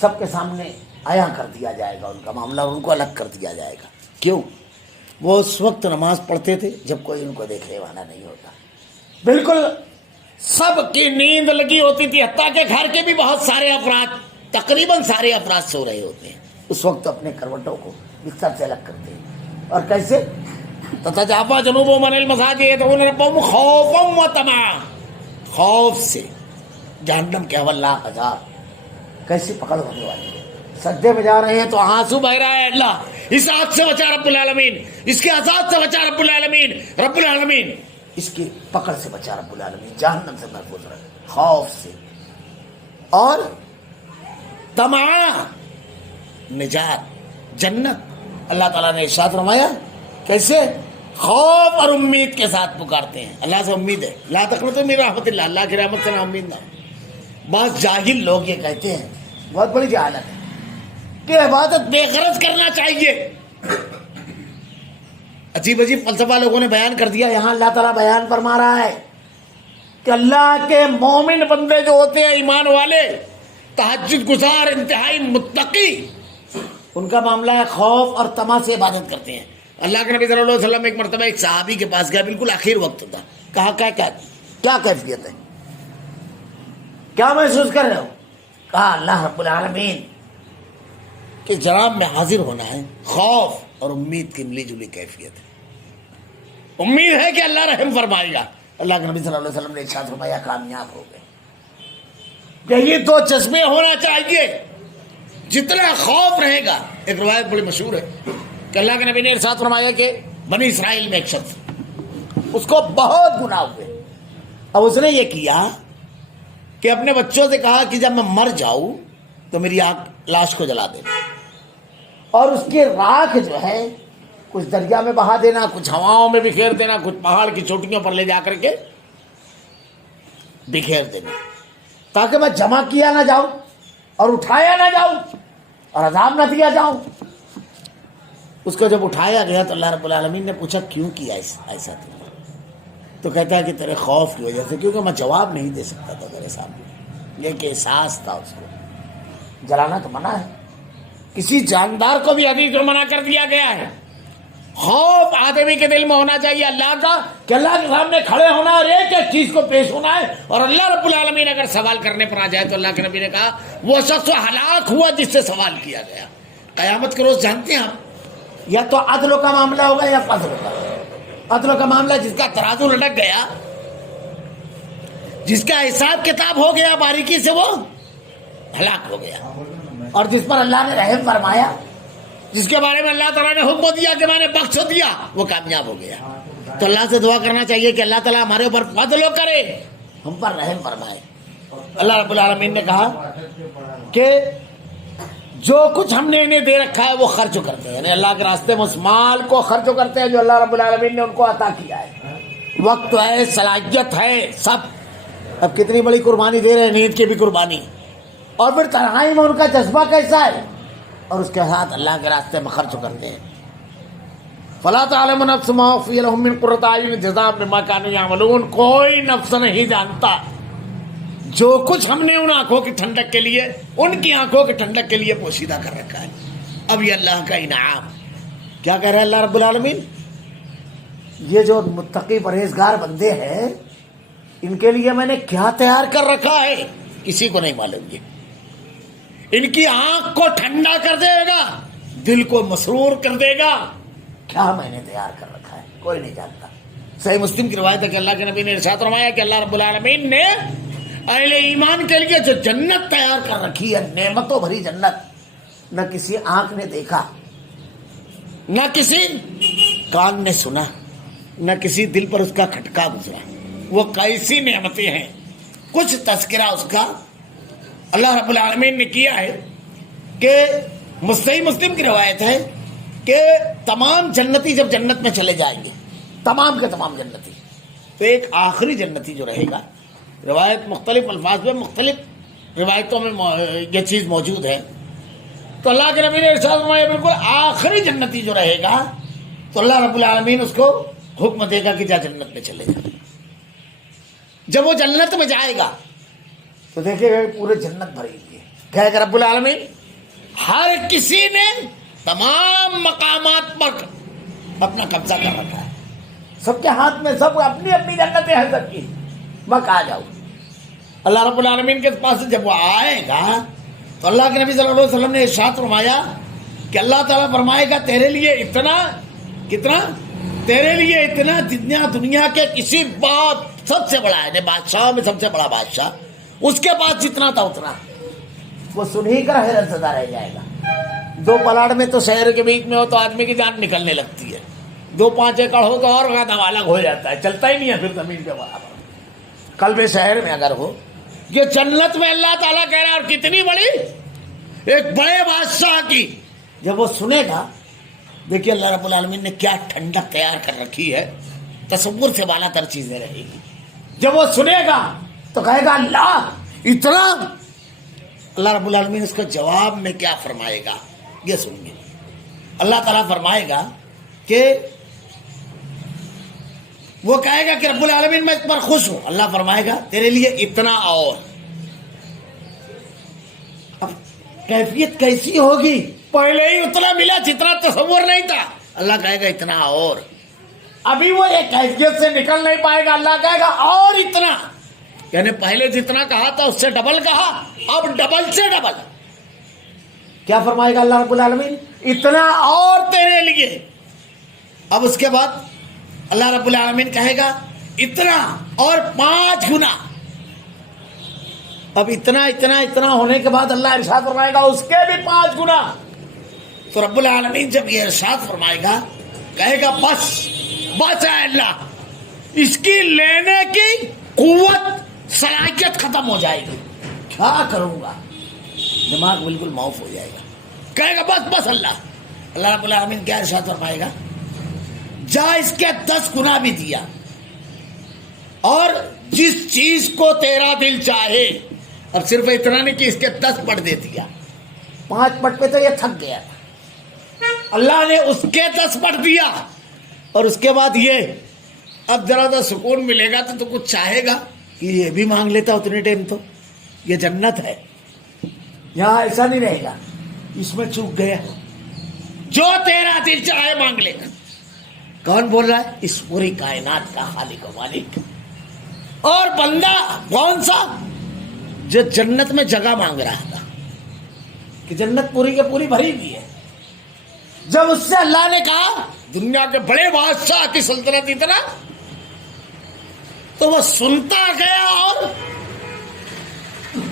سب کے سامنے عیاں کر دیا جائے گا ان کا معاملہ، اور ان کو الگ کر دیا جائے گا۔ کیوں؟ وہ اس وقت نماز پڑھتے تھے جب کوئی ان کو دیکھنے والا نہیں ہوتا، بالکل سب کی نیند لگی ہوتی تھی، حتیٰ کہ گھر کے بھی بہت سارے افراد، تقریباً سارے افراد سو رہے ہوتے ہیں، اس وقت اپنے کروٹوں کو بستر سے الگ کرتے ہیں۔ اور کیسے؟ تتجافی جنوبہم عن المضاجع یدعون ربہم خوفا وطمعا، خوف سے، جہنم کے ہولناک عذاب کیسی پکڑ ہونے والی ہے، سجدے میں جا رہے ہیں تو آنسو بہ رہا ہے، اللہ اس آگ سے بچا رب العالمین، اس کے عذاب سے بچا رب العالمین، رب العالمین اس کی پکڑ سے بچا رب العالمین، جہنم سے محفوظ رہے، خوف سے۔ اور طمع، نجات، جنت۔ اللہ تعالیٰ نے ارشاد فرمایا کیسے؟ خوف اور امید کے ساتھ پکارتے ہیں، اللہ سے امید ہے، لا تقنطوا من رحمت اللہ، اللہ کی رحمت سے نا امید نہ۔ بعض جاہل لوگ یہ کہتے ہیں، بہت بڑی جہالت ہے، کہ عبادت بے غرض کرنا چاہیے۔ عجیب عجیب فلسفہ لوگوں نے بیان کر دیا۔ یہاں اللہ تعالیٰ بیان فرما رہا ہے کہ اللہ کے مومن بندے جو ہوتے ہیں، ایمان والے، تہجد گزار، انتہائی متقی، ان کا معاملہ ہے خوف اور طمع سے عبادت کرتے ہیں۔ اللہ کے نبی صلی اللہ علیہ وسلم ایک مرتبہ ایک صحابی کے پاس گیا، بالکل آخر وقت تھا، کہا کیا کیفیت ہے، کیا محسوس کر رہے ہو؟ کہا اللہ رب العالمین کے جناب میں حاضر ہونا ہے، خوف اور امید کی ملی جلی کیفیت ہے، امید ہے کہ اللہ رحم فرمائے گا۔ اللہ کے نبی صلی اللہ علیہ وسلم نے ارشاد فرمایا کامیاب ہو گئے۔ کہ یہ دو جذبے ہونا چاہیے. جتنا خوف رہے گا. ایک روایت بڑی مشہور ہے کہ اللہ کے نبی نے ارشاد فرمایا کہ بنی اسرائیل میں ایک شخص اس کو بہت گناہ ہوئے. اب اس نے یہ کیا کہ اپنے بچوں سے کہا کہ جب میں مر جاؤں تو میری لاش کو جلا دینا اور اس کی راکھ جو ہے کچھ دریا میں بہا دینا, کچھ ہواؤں میں بکھیر دینا, کچھ پہاڑ کی چوٹیوں پر لے جا کر کے بکھیر دینا, تاکہ میں جمع کیا نہ جاؤں اور اٹھایا نہ جاؤں اور عذاب نہ دیا جاؤں. اس کو جب اٹھایا گیا تو اللہ رب العالمین نے پوچھا کیوں کیا ایسا تم؟ تو کہتا ہے کہ تیرے خوف کی وجہ سے, کیونکہ میں جواب نہیں دے سکتا تھا تیرے سامنے. یہ کہ احساس تھا اس کو. جلانا تو منع ہے, کسی جاندار کو بھی حدیث میں منع کر دیا گیا ہے. خوف آدمی کے دل میں ہونا چاہیے اللہ کا, کہ اللہ کے سامنے کھڑے ہونا اور ایک ایک چیز کو پیش ہونا ہے. اور اللہ رب العالمین اگر سوال کرنے پر آ جائے تو اللہ کے نبی نے کہا وہ شخص ہلاک ہوا جس سے سوال کیا گیا. قیامت کے روز جانتے ہیں آپ, یا تو عدل کا معاملہ ہوگا یا فضل کا. عدل کا معاملہ جس کا ترازو لٹک گیا, جس کا حساب کتاب ہو گیا باریکی سے, وہ ہلاک ہو گیا. اور جس پر اللہ نے رحم فرمایا, جس کے بارے میں اللہ تعالیٰ نے حکم دیا کہ میں نے بخش دیا, وہ کامیاب ہو گیا. تو اللہ سے دعا کرنا چاہیے کہ اللہ تعالیٰ ہمارے اوپر فضل کرے, ہم پر رحم فرمائے. اللہ رب العالمین نے کہا کہ جو کچھ ہم نے انہیں دے رکھا ہے وہ خرچ کرتے ہیں, یعنی اللہ کے راستے میں اس مال کو خرچ کرتے ہیں جو اللہ رب العالمین نے ان کو عطا کیا ہے. وقت ہے, صلاحیت ہے, سب. اب کتنی بڑی قربانی دے رہے ہیں, نیند کی بھی قربانی. اور پھر تنہائی میں ان کا جذبہ کیسا ہے, اور اس کے ساتھ اللہ کے راستے میں خرچ کرتے ہیں. فلا تعلم نفس ما اخفی لهم من قرۃ اعین جزاء بما كانوا يعملون. کوئی نفس نہیں جانتا جو کچھ ہم نے ان آنکھوں کی ٹھنڈک کے لیے, ان کی آنکھوں کی ٹھنڈک کے لیے پوشیدہ کر رکھا ہے. اب یہ اللہ کا انعام. کیا کہہ رہا ہے اللہ رب العالمین؟ یہ جو متقی پرہیزگار بندے ہیں ان کے لیے میں نے کیا تیار کر رکھا ہے کسی کو نہیں معلوم. یہ ان کی آنکھ کو ٹھنڈا کر دے گا, دل کو مسرور کر دے گا. کیا میں نے تیار کر رکھا ہے کوئی نہیں جانتا. صحیح مسلم کی روایت ہے کہ اللہ کے نبی نے ارشاد فرمایا کہ اللہ رب العالمین نے اہل ایمان کے لیے جو جنت تیار کر رکھی ہے, نعمتوں بھری جنت, نہ کسی آنکھ نے دیکھا, نہ کسی کان نے سنا, نہ کسی دل پر اس کا کھٹکا گزرا. وہ کیسی نعمتیں ہیں, کچھ تذکرہ اس کا اللہ رب العالمین نے کیا ہے. کہ صحیح مسلم کی روایت ہے کہ تمام جنتی جب جنت میں چلے جائیں گے, تمام کے تمام جنتی, تو ایک آخری جنتی جو رہے گا, روایت مختلف الفاظ میں مختلف روایتوں میں یہ چیز موجود ہے. تو اللہ کے نبی نے ارشاد فرمایا بالکل آخری جنتی جو رہے گا تو اللہ رب العالمین اس کو حکم دے گا کہ جا جنت میں چلے جا. جب وہ جنت میں جائے گا تو دیکھے گا پورے جنت بھری ہوئی ہے. کہے گا رب العالمین ہر کسی نے تمام مقامات پر اپنا قبضہ کر رکھا ہے, سب کے ہاتھ میں سب اپنی اپنی جنتیں ہیں سب کی, میں کہا جاؤں. اللہ رب العالمین کے پاس جب وہ آئے گا تو اللہ کے نبی صلی اللہ علیہ وسلم نے ارشاد فرمایا کہ اللہ تعالیٰ فرمائے گا تیرے لیے اتنا, کتنا, تیرے لیے اتنا جتنا دنیا کے کسی بات سب سے بڑا ہے, بادشاہ میں سب سے بڑا بادشاہ, اس کے پاس جتنا تھا اتنا. وہ سن ہی کر حیرت زدہ رہ جائے گا. 2 پلاڑ میں تو شہر کے بیچ میں ہو تو آدمی کی جان نکلنے لگتی ہے, 2-5 ایکڑ ہو تو اور قدم الگ ہو جاتا ہے, چلتا ہی نہیں ہے پھر زمین کے برابر. قلب شہر میں اگر ہو, یہ جنت میں اللہ تعالیٰ کہہ رہا ہے, اور کتنی بڑی, ایک بڑے بادشاہ کی. جب وہ سنے گا, دیکھیے اللہ رب العالمین نے کیا ٹھنڈک تیار کر رکھی ہے, تصور سے بالا تر چیزیں رہے گی. جب وہ سنے گا تو کہے گا اللہ اتنا. اللہ رب العالمین اس کا جواب میں کیا فرمائے گا یہ سنیے. اللہ تعالیٰ فرمائے گا کہ وہ کہے گا کہ رب العالمین میں اس پر خوش ہوں. اللہ فرمائے گا تیرے لیے اتنا اور. اب کیفیت کیسی ہوگی, پہلے ہی اتنا ملا جتنا تصور نہیں تھا. اللہ کہے گا اتنا اور. ابھی وہ ایک کیفیت سے نکل نہیں پائے گا, اللہ کہے گا اور اتنا, یعنی پہلے جتنا کہا تھا اس سے ڈبل کہا, اب ڈبل سے ڈبل. کیا فرمائے گا اللہ رب العالمین, اتنا اور تیرے لیے. اب اس کے بعد اللہ رب العالمین کہے گا اتنا اور 5 گنا, اب اتنا اتنا اتنا ہونے کے بعد اللہ ارشاد فرمائے گا اس کے بھی 5 گنا. تو رب العالمین جب یہ ارشاد فرمائے گا کہے گا بس بس ہے اللہ, اس کی لینے کی قوت صلاحیت ختم ہو جائے گی, کیا کروں گا, دماغ بالکل معاف ہو جائے گا. کہے گا بس بس اللہ. اللہ رب العالمین کیا ارشاد فرمائے گا, جا اس کے 10 گنا بھی دیا, اور جس چیز کو تیرا دل چاہے. اب صرف اتنا نہیں کہ اس کے 10 پٹ دے دیا, 5 پٹ پہ تو یہ تھک گیا تھا. اللہ نے اس کے 10 پٹ دیا, اور اس کے بعد یہ اب ذرا سا سکون ملے گا تو کچھ چاہے گا کہ یہ بھی مانگ لیتا اتنے ٹائم. تو یہ جنت ہے, یہاں ایسا نہیں رہے گا اس میں چوک گیا, جو تیرا دل چاہے مانگ لے گا. کون بول رہا ہے, اس پوری کائنات کا خالق و مالک. اور بندہ کون سا, جو جنت میں جگہ مانگ رہا تھا کہ جنت پوری کے پوری بھری ہوئی ہے. جب اس سے اللہ نے کہا دنیا کے بڑے بادشاہ کی سلطنت اتنا, تو وہ سنتا گیا اور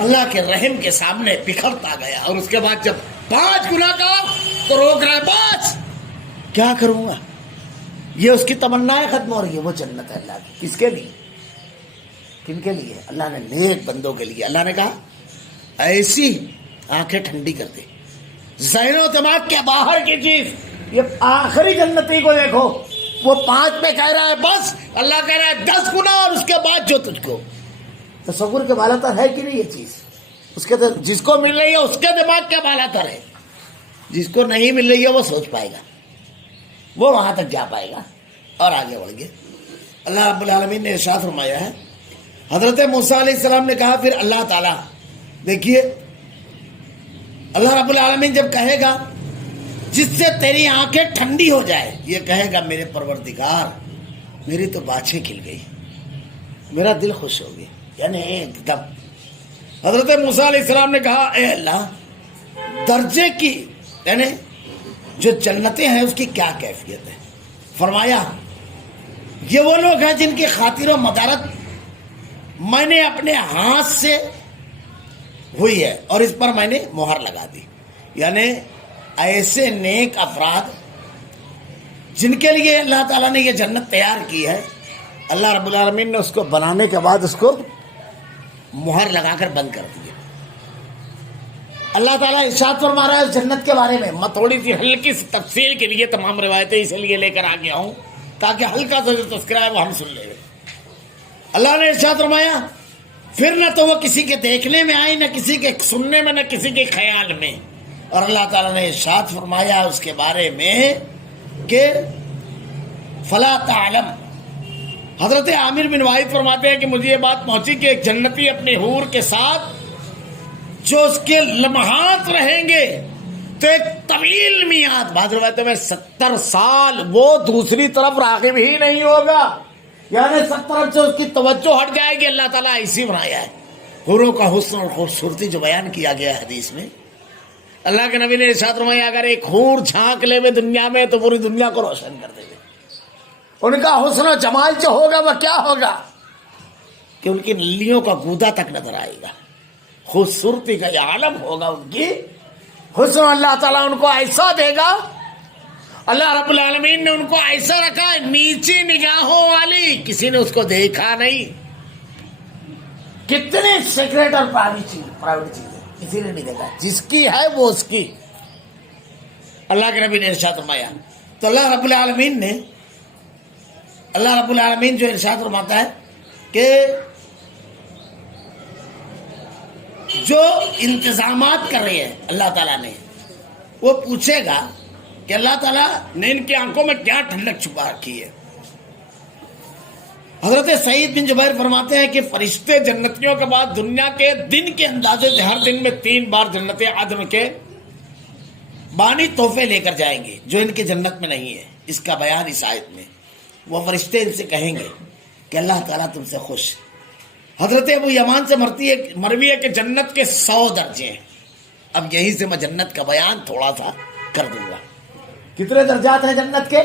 اللہ کے رحم کے سامنے بکھرتا گیا. اور اس کے بعد جب 5 گنا کا تو روک رہا ہے, بس کیا کروں گا. یہ اس کی تمنائیں ختم ہو رہی ہے. وہ جنت ہے اللہ کی. کس کے لیے, کن کے لیے, اللہ نے نیک بندوں کے لیے. اللہ نے کہا ایسی آنکھیں ٹھنڈی کر دے, ذہن و دماغ کے باہر کی چیز. یہ آخری جنتی کو دیکھو, وہ 5 پہ کہہ رہا ہے بس, اللہ کہہ رہا ہے 10 گنا اور اس کے بعد جو تجھ کو. تصور کے بالا تر ہے کہ نہیں یہ چیز, اس کے جس کو مل رہی ہے اس کے دماغ کے بالا تر ہے. جس کو نہیں مل رہی ہے وہ سوچ پائے گا, وہ وہاں تک جا پائے گا اور آگے بڑھ گئے. اللہ رب العالمین نے ارشاد فرمایا ہے, حضرت موسیٰ علیہ السلام نے کہا پھر اللہ تعالیٰ, دیکھیے اللہ رب العالمین جب کہے گا جس سے تیری آنکھیں ٹھنڈی ہو جائے, یہ کہے گا میرے پروردگار میری تو باچھیں کھل گئی, میرا دل خوش ہو گیا. یعنی ایک دم حضرت موسیٰ علیہ السلام نے کہا اے اللہ, درجے کی یعنی جو جنتیں ہیں اس کی کیا کیفیت ہے. فرمایا یہ وہ لوگ ہیں جن کی خاطر و مدارت میں نے اپنے ہاتھ سے ہوئی ہے اور اس پر میں نے مہر لگا دی. یعنی ایسے نیک افراد جن کے لیے اللہ تعالیٰ نے یہ جنت تیار کی ہے, اللہ رب العالمین نے اس کو بنانے کے بعد اس کو مہر لگا کر بند کر دیا. اللہ تعالیٰ ارشاد فرما رہا ہے اس جنت کے بارے میں. میں تھوڑی سی ہلکی سی تفصیل کے لیے تمام روایتیں اس لیے لے کر آ گیا ہوں تاکہ ہلکا سا جو تذکرہ ہے وہ ہم سن لیں. اللہ نے ارشاد فرمایا پھر نہ تو وہ کسی کے دیکھنے میں آئی, نہ کسی کے سننے میں, نہ کسی کے خیال میں. اور اللہ تعالیٰ نے ارشاد فرمایا اس کے بارے میں کہ فلا تعلم, حضرت عامر بن واحد فرماتے ہیں کہ مجھے یہ بات پہنچی کہ ایک جنتی اپنے حور کے ساتھ جو اس کے لمحات رہیں گے تو ایک طویل میعاد, بعض روایتوں میں 70 سال وہ دوسری طرف راغب ہی نہیں ہوگا. یعنی سب طرف سے اس کی توجہ ہٹ جائے گی. اللہ تعالیٰ ایسی بنایا ہے. حوروں کا حسن اور خوبصورتی جو بیان کیا گیا ہے حدیث میں, اللہ کے نبی نے ارشاد فرمایا اگر ایک حور جھانک لے میں دنیا میں تو پوری دنیا کو روشن کر دے گے. ان کا حسن و جمال جو ہوگا وہ کیا ہوگا کہ ان کی نلیوں کا گودا تک نظر آئے گا. خوبصورتی کا یہ عالم ہوگا ان کی. حسن اللہ تعالیٰ ان کو ایسا دے گا, اللہ رب العالمین نے ان کو ایسا رکھا ہے نیچی نگاہوں والی, کسی نے اس کو دیکھا نہیں. کتنی سیکریٹ اور پرائیویٹ چیز ہے, کسی نے نہیں دیکھا. جس کی ہے وہ اس کی. اللہ کے نبی نے ارشاد فرمایا. تو اللہ رب العالمین جو ارشاد فرماتا ہے کہ جو انتظامات کر رہے ہیں اللہ تعالیٰ نے, وہ پوچھے گا کہ اللہ تعالیٰ نے ان کی آنکھوں میں کیا ٹھنڈک چھپا رکھی ہے. حضرت سعید بن جبیر فرماتے ہیں کہ فرشتے جنتیوں کے بعد دنیا کے دن کے اندازے سے ہر دن میں 3 بار جنت عدن کے بانی تحفے لے کر جائیں گے جو ان کی جنت میں نہیں ہے. اس کا بیان اس آیت میں. وہ فرشتے ان سے کہیں گے کہ اللہ تعالیٰ تم سے خوش. حضرت ابو یمان سے مروی ہے کہ جنت کے 100 درجے ہیں. اب یہیں سے میں جنت کا بیان تھوڑا سا کر دوں گا. کتنے درجات ہیں جنت کے؟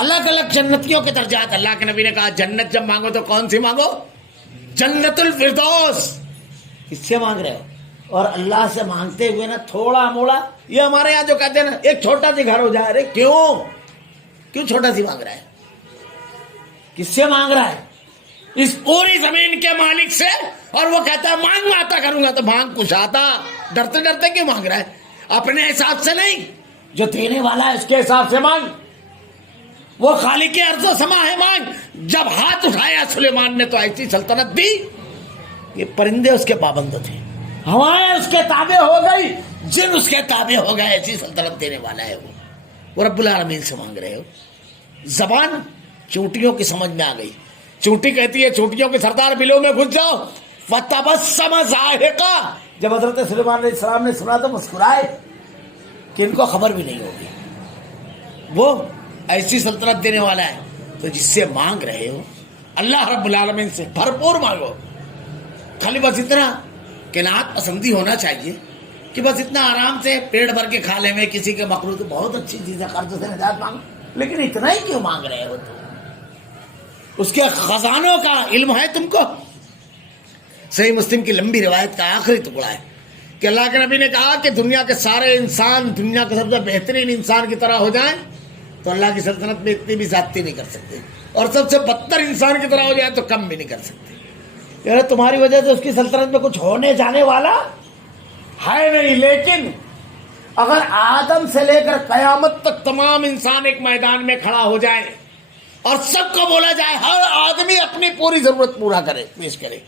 الگ الگ جنتیوں کے درجات. اللہ کے نبی نے کہا جنت جب مانگو تو کون سی مانگو؟ جنت الفردوس. کس سے مانگ رہے ہو؟ اور اللہ سے مانگتے ہوئے نا تھوڑا موڑا، یہ ہمارے یہاں جو کہتے ہیں نا ایک چھوٹا سی گھر ہو جائے، ارے کیوں چھوٹا سی مانگ رہا ہے؟ کس سے مانگ رہا ہے؟ اس پوری زمین کے مالک سے، اور وہ کہتا ہے مانگ آتا کروں گا، تو مانگ کچھ آتا، ڈرتے ڈرتے کیوں مانگ رہا ہے؟ اپنے حساب سے نہیں، جو دینے والا ہے اس کے حساب سے مانگ، وہ خالق ارض و سما ہے، مانگ۔ جب ہاتھ اٹھایا سلیمان نے تو ایسی سلطنت دی، یہ پرندے اس کے پابند تھے، ہوائیں اس کے تابع ہو گئی، جن اس کے تابع ہو گئے، ایسی سلطنت دینے والا ہے وہ رب العالمین سے مانگ رہے ہو۔ زبان چونٹیوں کی سمجھ میں آ گئی، چونٹی کہتی ہے چونٹیوں کے سردار بلوں میں گھس جاؤ، فتبسم ضاحکا، جب حضرت سلیمان علیہ السلام نے سنا تو مسکرائے کہ ان کو خبر بھی نہیں ہوگی، وہ ایسی سلطنت دینے والا ہے۔ تو جس سے مانگ رہے ہو اللہ رب العالمین سے بھرپور مانگو، خالی بس اتنا قناعت پسندی ہونا چاہیے کہ بس اتنا آرام سے پیٹ بھر کے کھا لے میں، کسی کے مخلوق بہت اچھی چیز ہے، قرض سے نجات مانگو، لیکن اتنا ہی کیوں مانگ رہے ہو؟ تو اس کے خزانوں کا علم ہے تم کو؟ صحیح مسلم کی لمبی روایت کا آخری ٹکڑا ہے کہ اللہ کے نبی نے کہا کہ دنیا کے سارے انسان دنیا کے سب سے بہترین انسان کی طرح ہو جائیں تو اللہ کی سلطنت میں اتنی بھی زیادتی نہیں کر سکتے، اور سب سے بدتر انسان کی طرح ہو جائے تو کم بھی نہیں کر سکتے۔ یار تمہاری وجہ سے اس کی سلطنت میں کچھ ہونے جانے والا ہے نہیں، لیکن اگر آدم سے لے کر قیامت تک تمام انسان ایک میدان میں کھڑا ہو جائے اور سب کو بولا جائے ہر آدمی اپنی پوری ضرورت پورا کرے، پیش کرے،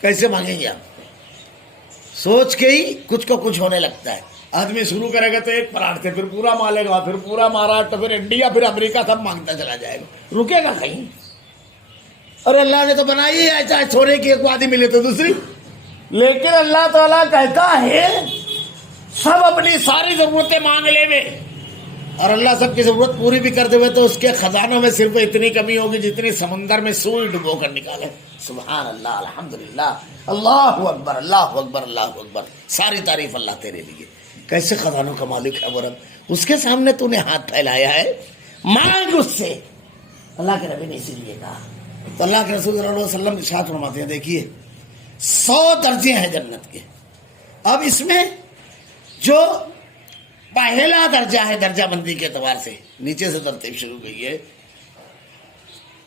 کیسے مانگیں گے آپ؟ سوچ کے ہی کچھ کو کچھ ہونے لگتا ہے۔ آدمی شروع کرے گا تو ایک پلاٹ سے، پھر پورا مالے گا، پھر پورا مہاراشٹر، پھر انڈیا، پھر امریکہ، سب مانگتا چلا جائے گا، رکے گا کہیں؟ اور اللہ نے تو بنائی ہے ایسا، سونے کی ایک وادی ملے تو دوسری، لیکن اللہ تعالیٰ کہتا ہے سب اپنی ساری ضرورتیں مانگ لے میں، اور اللہ سب کی ضرورت پوری بھی کر دے ہوئے تو اس کے خزانوں میں صرف اتنی کمی ہوگی جتنی سمندر میں سوئی ڈبو کر نکالے۔ سبحان اللہ، الحمدللہ، اللہ اکبر، اللہ اکبر، اللہ اکبر، ساری تعریف اللہ تیرے لیے۔ کیسے خزانوں کا مالک ہے وہ رب، اس کے سامنے تو نے ہاتھ پھیلایا ہے، مانگ اس سے۔ اللہ کے نبی نے اسی لیے کہا، تو اللہ کے رسول صلی اللہ علیہ وسلم ارشاد فرماتے ہیں، دیکھیے 100 درجے ہیں جنت کے، اب اس میں جو پہلا درجہ ہے درجہ بندی کے اعتبار سے، نیچے سے ترتیب شروع ہوئی ہے،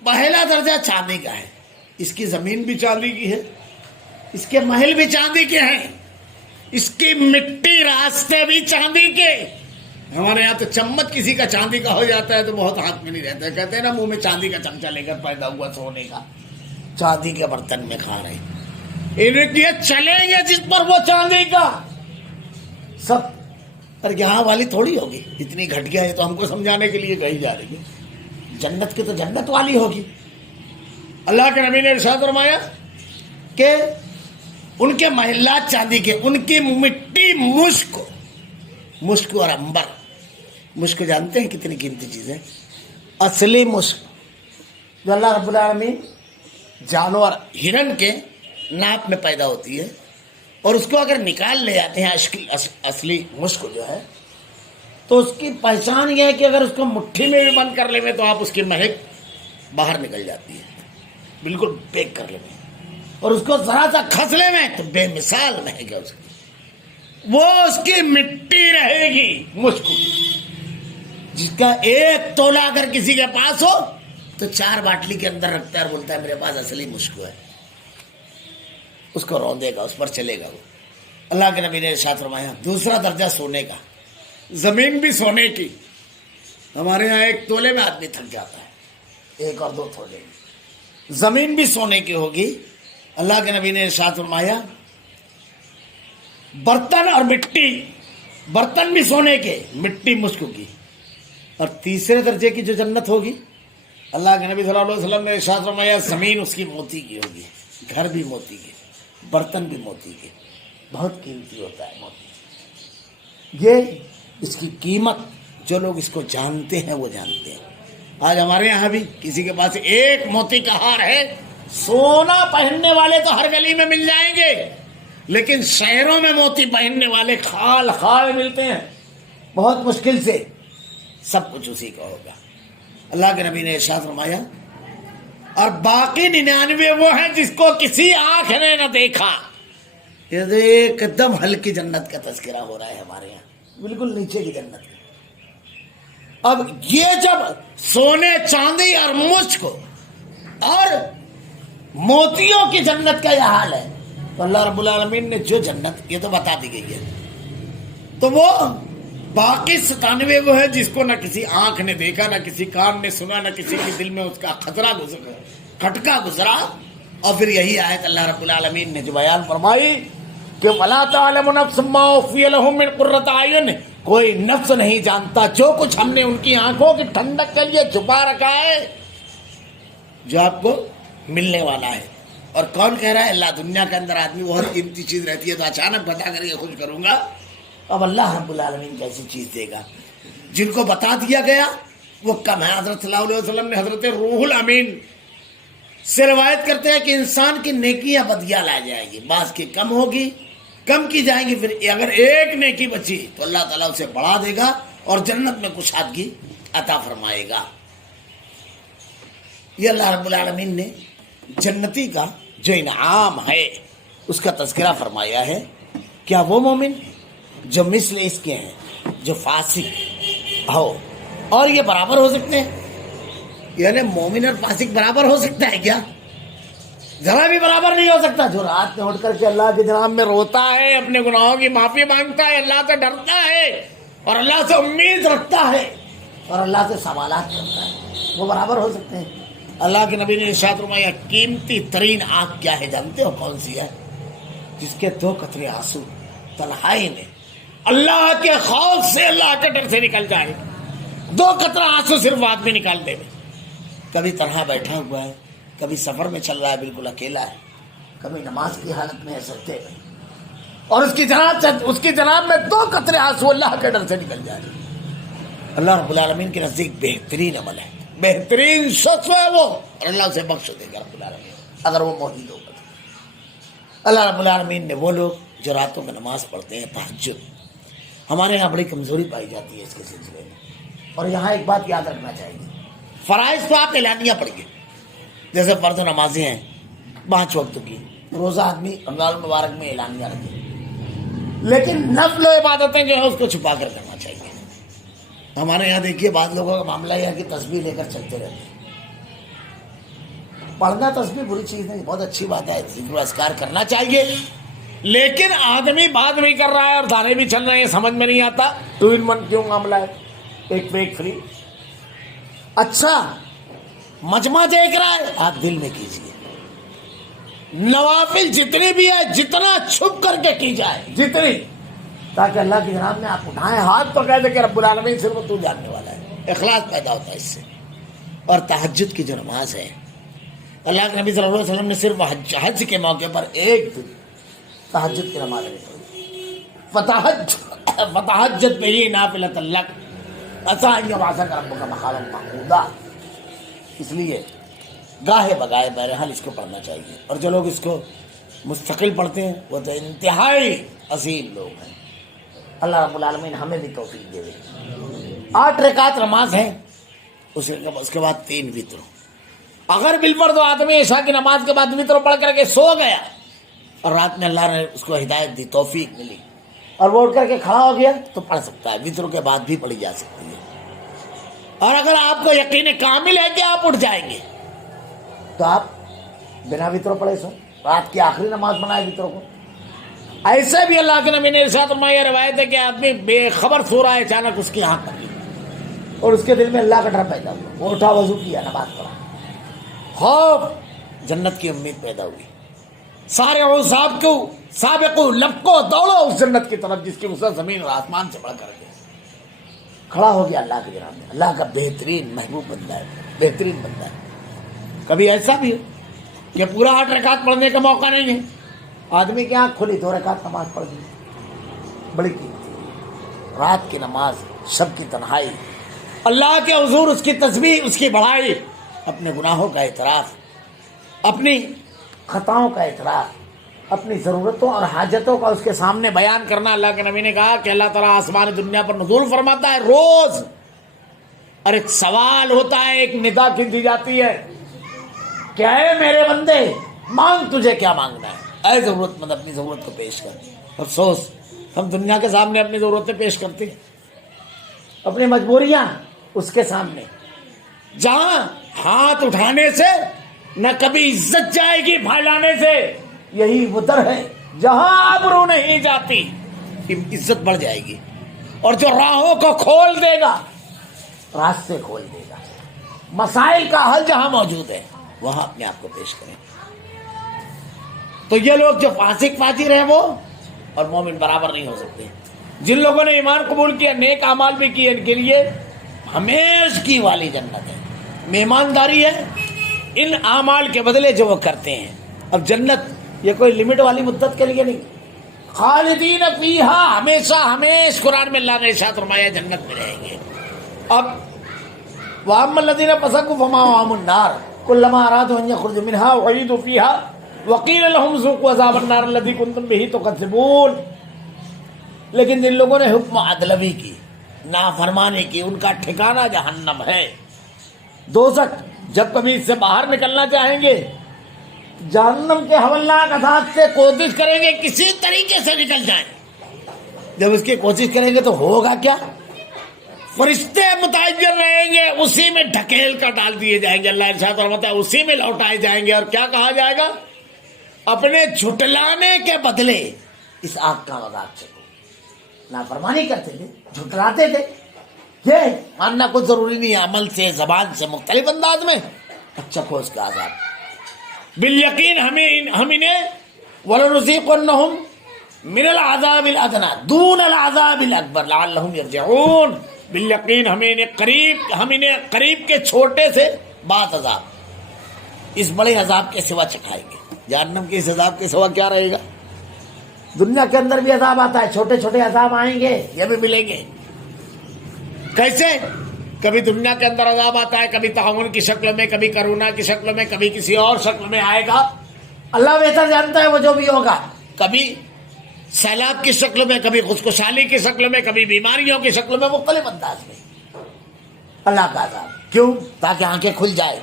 پہلا درجہ چاندی کا ہے، اس کی زمین بھی چاندی کی ہے، اس کے محل بھی چاندی کے ہیں، اس کی مٹی راستے بھی چاندی کے۔ ہمارے یہاں تو چمچ کسی کا چاندی کا ہو جاتا ہے تو بہت ہاتھ میں نہیں رہتا ہے، کہتے ہیں نا منہ میں چاندی کا چمچہ لے کر پیدا ہوا سونے کا، چاندی کے برتن میں کھا رہے ہیں، ان کے چلیں گے جس پر وہ چاندی کا سب، پر یہاں والی تھوڑی ہوگی، اتنی گھٹیا ہے تو ہم کو سمجھانے کے لیے کہی جا رہی ہے، جنت کی تو جنت والی ہوگی۔ اللہ کے نبی نے ارشاد فرمایا کہ ان کے محلات چاندی کے، ان کی مٹی مشک اور عنبر۔ مشک جانتے ہیں کتنی قیمتی چیز ہے؟ اصلی مشک جو اللہ رب العالمین جانور ہرن کے ناپ میں پیدا ہوتی ہے، اور اس کو اگر نکال لے جاتے ہیں اصلی مشک جو ہے، تو اس کی پہچان یہ ہے کہ اگر اس کو مٹھی میں بھی بند کر لیں تو آپ اس کی مہک باہر نکل جاتی ہے، بالکل پیک کر لیں، اور اس کو ذرا سا کھس لیں میں تو بے مثال مہک ہے اس کی، وہ اس کی مٹی رہے گی مشک، جس کا ایک تولہ اگر کسی کے پاس ہو تو 4 باٹلی کے اندر رکھتا ہے اور بولتا ہے میرے پاس اصلی مشک ہے، اس کو روندے گا، اس پر چلے گا وہ۔ اللہ کے نبی نے ارشاد فرمایا دوسرا درجہ سونے کا، زمین بھی سونے کی، ہمارے یہاں 1 تولے میں آدمی تھک جاتا ہے، 1 اور 2 تولے میں، زمین بھی سونے کی ہوگی۔ اللہ کے نبی نے ارشاد فرمایا برتن اور مٹی، برتن بھی سونے کے، مٹی مشک کی، اور تیسرے درجے کی جو جنت ہوگی، اللہ کے نبی صلی اللہ علیہ وسلم نے ارشاد فرمایا زمین اس کی موتی کی ہوگی، گھر بھی موتی کے، برتن بھی موتی کے، بہت قیمتی ہوتا ہے موتی۔ یہ اس کی قیمت جو لوگ اس کو جانتے ہیں وہ جانتے ہیں۔ آج ہمارے یہاں بھی کسی کے پاس 1 موتی کا ہار ہے، سونا پہننے والے تو ہر گلی میں مل جائیں گے، لیکن شہروں میں موتی پہننے والے خال خال ملتے ہیں، بہت مشکل سے، سب کچھ اسی کا ہوگا۔ اللہ کے نبی نے ارشاد فرمایا اور باقی 99 وہ ہیں جس کو کسی آنکھ نے نہ دیکھا یہ تو ایک دم ہلکی جنت کا تذکرہ ہو رہا ہے ہمارے یہاں، بالکل نیچے کی جنت کی۔ اب یہ جب سونے چاندی اور مشک اور موتیوں کی جنت کا یہ حال ہے، تو اللہ رب العالمین نے جو جنت یہ تو بتا دی گئی ہے، تو وہ باقی 97 وہ ہے جس کو نہ کسی آنکھ نے دیکھا، نہ کسی کان نے سنا، نہ کسی کے دل میں اس کا خطرہ گزرا، کھٹکا گزرا۔ اور پھر یہی آیت اللہ رب العالمین نے جو بیان فرمائی کہ وَلَا تَعْلَمُ نَفْسٌ مَّا أُخْفِيَ لَهُم مِّن قُرَّةِ أَعْيُنٍ، کوئی نفس نہیں جانتا جو کچھ ہم نے ان کی آنکھوں کی ٹھنڈک کے لیے چھپا رکھا ہے، جو آپ کو ملنے والا ہے۔ اور کون کہہ رہا ہے؟ اللہ۔ دنیا کے اندر آدمی بہت قیمتی چیز رہتی ہے تو اچانک بتا کر یہ خوش کروں گا، اب اللہ رب العالمین کیسی چیز دے گا؟ جن کو بتا دیا گیا وہ کم ہے۔ حضرت صلی اللہ علیہ وسلم نے حضرت روح الامین سے روایت کرتے ہیں کہ انسان کی نیکیاں بدیاں لا جائے گی، بعض کی کم ہوگی، کم کی جائیں گی، پھر اگر ایک نیکی بچی تو اللہ تعالیٰ اسے بڑھا دے گا اور جنت میں کشادگی عطا فرمائے گا۔ یہ اللہ رب العالمین نے جنتی کا جو انعام ہے اس کا تذکرہ فرمایا ہے۔ کیا وہ مومن جو مثل اس کے ہیں جو فاسق ہو، اور یہ برابر ہو سکتے ہیں؟ یعنی مومن اور فاسق برابر ہو سکتا ہے کیا؟ ذرا بھی برابر نہیں ہو سکتا۔ جو رات میں اٹھ کر کے اللہ کے جناب میں روتا ہے، اپنے گناہوں کی معافی مانگتا ہے، اللہ سے ڈرتا ہے اور اللہ سے امید رکھتا ہے اور اللہ سے سوالات کرتا ہے، وہ برابر ہو سکتے ہیں؟ اللہ کے نبی نے ارشاد فرمایا قیمتی ترین آنکھ کیا ہے جانتے ہو کون سی ہے؟ جس کے 2 قطرے آنسو تنہائی میں اللہ کے خوف سے، اللہ کے ڈر سے نکل جائے۔ 2 قطرہ آنسو صرف آدمی نکال دے، کبھی تنہا بیٹھا ہوا ہے، کبھی سفر میں چل رہا ہے بالکل اکیلا ہے، کبھی نماز کی حالت میں ہے سجدے میں، اور اس کی جناب میں 2 قطرے آنسو اللہ کے ڈر سے نکل جائے۔ اللہ رب العالمین کے نزدیک بہترین عمل ہے، بہترین شخص ہے وہ، اور اللہ اسے بخش دے گا رب العالمین اگر وہ موحد ہوگا۔ اللہ رب العالمین نے وہ لوگ جو راتوں میں نماز پڑھتے ہیں، تہجد، ہمارے یہاں بڑی کمزوری پائی جاتی ہے اس کے سلسلے میں، اور یہاں ایک بات یاد رکھنا چاہیے، فرائض تو آپ اعلانیہ پڑھیے، جیسے فرض نمازیں ہیں 5 وقت کی، روزہ آدمی رمضان المبارک میں اعلانیہ رکھے، لیکن نفل و عبادتیں جو ہیں اس کو چھپا کر کرنا چاہیے۔ ہمارے یہاں دیکھیے بعض لوگوں کا معاملہ یہ ہے کہ تسبیح لے کر چلتے رہتے ہیں۔ پڑھنا تسبیح بری چیز نہیں، بہت اچھی بات ہے، ذکر و اذکار کرنا چاہیے، لیکن آدمی بات نہیں کر رہا ہے اور دانے بھی چل رہے ہیں، سمجھ میں نہیں آتا 2 in 1 کیوں معاملہ ہے، ایک پہ ایک فری۔ اچھا مجمع دیکھ رہا ہے، آپ دل میں کیجیے، نوافل جتنی بھی ہے جتنا چھپ کر کے کی جائے، جتنی، تاکہ اللہ کی جناب میں آپ اٹھائیں ہاتھ تو کہہ دے کہ رب العالمین صرف تو جاننے والا ہے، اخلاص پیدا ہوتا ہے اس سے۔ اور تہجد کی جو نماز ہے، اللہ کے نبی صلی اللہ علیہ وسلم نے صرف حج کے موقع پر ایک دن تہجد کی نماز پڑھی، فتہجد بہ نافلۃ لک عسیٰ ان یبعثک ربک مقاما محمودا۔ اس لیے گاہے بگائے بہرحال اس کو پڑھنا چاہیے، اور جو لوگ اس کو مستقل پڑھتے ہیں وہ تو انتہائی عظیم لوگ ہیں۔ اللہ رب العالمین ہمیں بھی توفیق دے۔ 8 رکعت نماز ہے، اس کے بعد 3 وتر۔ اگر بالفرض آدمی عشاء کی نماز کے بعد وتر پڑھ کر کے سو گیا اور رات میں اللہ نے اس کو ہدایت دی، توفیق ملی، اور وہ اٹھ کر کے کھڑا ہو گیا تو پڑھ سکتا ہے، وتر کے بعد بھی پڑھی جا سکتی ہے۔ اور اگر آپ کو یقین کامل ہے کہ آپ اٹھ جائیں گے تو آپ بنا وتر پڑھے سو، رات کی آخری نماز بنائے وتر کو۔ ایسے بھی اللہ کے نبی نے ارشاد فرمایا، روایت ہے کہ آدمی بے خبر سو رہا ہے، اچانک اس کی آنکھ کھلی اور اس کے دل میں اللہ کا ڈر پیدا ہوا، وہ اٹھا، وضو کیا، نماز پڑھا، خوف، جنت کی امید پیدا ہوئی۔ سارے اوصاف کو سابقو لبکو دوڑو اس جنت کی طرف جس کی وسعت زمین اور آسمان سے بڑھ کر کے کھڑا ہو گیا اللہ کے جناب میں۔ اللہ کا بہترین محبوب بندہ ہے، بہترین بندہ ہے۔ کبھی ایسا بھی ہے کہ پورا 8 رکعت پڑھنے کا موقع نہیں ہے، آدمی کی آنکھ کھلی 2 رکعت نماز پڑھ دی، بڑی قیمتی رات کی نماز، شب کی تنہائی، اللہ کے حضور اس کی تسبیح، اس کی بڑائی، اپنے گناہوں کا اعتراف، اپنی خطاؤں کا اعتراف، اپنی ضرورتوں اور حاجتوں کا اس کے سامنے بیان کرنا۔ اللہ کے نبی نے کہا کہ اللہ تعالیٰ آسمان دنیا پر نزول فرماتا ہے روز، اور ایک سوال ہوتا ہے، ایک ندا کی دی جاتی ہے کہ اے میرے بندے، مانگ، تجھے کیا مانگنا ہے؟ اے ضرورت مند اپنی ضرورت کو پیش کر. افسوس ہم دنیا کے سامنے اپنی ضرورتیں پیش کرتے ہیں, اپنی مجبوریاں اس کے سامنے. جہاں ہاتھ اٹھانے سے نہ کبھی عزت جائے گی پھیلانے سے, یہی وہ در ہے جہاں آبرو نہیں جاتی, عزت بڑھ جائے گی. اور جو راہوں کو کھول دے گا, راستے کھول دے گا, مسائل کا حل جہاں موجود ہے وہاں اپنے آپ کو پیش کریں. تو یہ لوگ جو فاسق فاجر ہیں وہ اور مومن برابر نہیں ہو سکتے. جن لوگوں نے ایمان قبول کیا, نیک اعمال بھی کیے, ان کے لیے ہمیشہ کی والی جنت ہے. مہمانداری ہے ان اعمال کے بدلے جو وہ کرتے ہیں. اب جنت یہ کوئی لمٹ والی مدت کے لیے نہیں, خالدین فیہا, ہمیشہ ہمیشہ. قرآن میں اللہ نے ارشاد فرمایا جنت میں رہیں گے. اب وَأَمَّا الَّذِينَ فَسَقُوا فَمَأْوَاهُمُ النَّارُ كُلَّمَا أَرَادُوا أَن يَخْرُجُوا مِنْهَا أُعِيدُوا فِيهَا وَقِيلَ لَهُمْ ذُوقُوا عَذَابَ النَّارِ الَّذِي كُنتُمْ بِهِ تُكَذِّبُونَ. لیکن جن لوگوں نے حکم عدلوی کی, نافرمانی کی, ان کا ٹھکانہ جہنم ہے, دوزخ. جب کبھی اس سے باہر نکلنا چاہیں گے, جہنم کے ہولناک عذاب سے کوشش کریں گے کسی طریقے سے نکل جائیں. جب اس کی کوشش کریں گے تو ہوگا کیا؟ فرشتے متعین رہیں گے, اسی میں ڈھکیل کر ڈال دیے جائیں گے. اللہ ارشاد فرماتا ہے اسی میں لوٹائے جائیں گے. اور کیا کہا جائے گا؟ اپنے جھٹلانے کے بدلے اس آگ کا مذاق چکو. نافرمانی کرتے تھے, جھٹلاتے تھے, یہ ماننا کچھ ضروری نہیں ہے, عمل سے, زبان سے, مختلف انداز میں. اچھا کو اس کا عذاب بالیقین ہم انہیں وَلَنُذِيقَنَّهُمْ مِنَ الْعَذَابِ الْأَدْنَىٰ دُونَ الْعَذَابِ الْأَكْبَرِ لَعَلَّهُمْ يَرْجِعُونَ. بالیقین ہم انہیں قریب کے چھوٹے سے بات عذاب, اس بڑے عذاب کے سوا چکھائیں گے. جہنم کے اس عذاب کے سوا کیا رہے گا؟ دنیا کے اندر بھی عذاب آتا ہے, چھوٹے چھوٹے عذاب آئیں گے, یہ بھی ملیں گے. کیسے؟ کبھی دنیا کے اندر عذاب آتا ہے, کبھی تعاون کی شکل میں, کبھی کرونا کی شکل میں, کبھی کسی اور شکل میں آئے گا. اللہ بہتر جانتا ہے وہ جو بھی ہوگا. کبھی سیلاب کی شکل میں, کبھی خودکشی کی شکل میں, کبھی بیماریوں کی شکل میں, مختلف انداز میں اللہ کا عذاب. کیوں؟ تاکہ آنکھیں کھل جائے,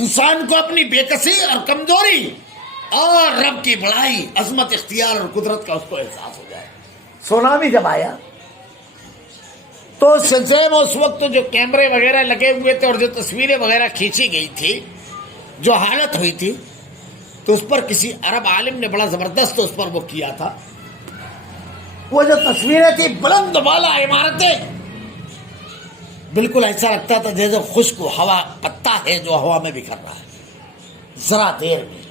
انسان کو اپنی بے کسی اور کمزوری اور رب کی بڑائی, عظمت, اختیار اور قدرت کا اس کو احساس ہو جائے. سونامی جب آیا تو اس سلسلے میں اس وقت جو کیمرے وغیرہ لگے ہوئے تھے اور جو تصویریں وغیرہ کھینچی گئی تھی, جو حالت ہوئی تھی, تو اس پر کسی عرب عالم نے بڑا زبردست اس پر وہ کیا تھا. وہ جو تصویریں تھی, بلند والا عمارتیں, بالکل ایسا لگتا تھا جیسے خشک ہوا پتا ہے جو ہوا میں بکھر رہا ہے. ذرا دیر میں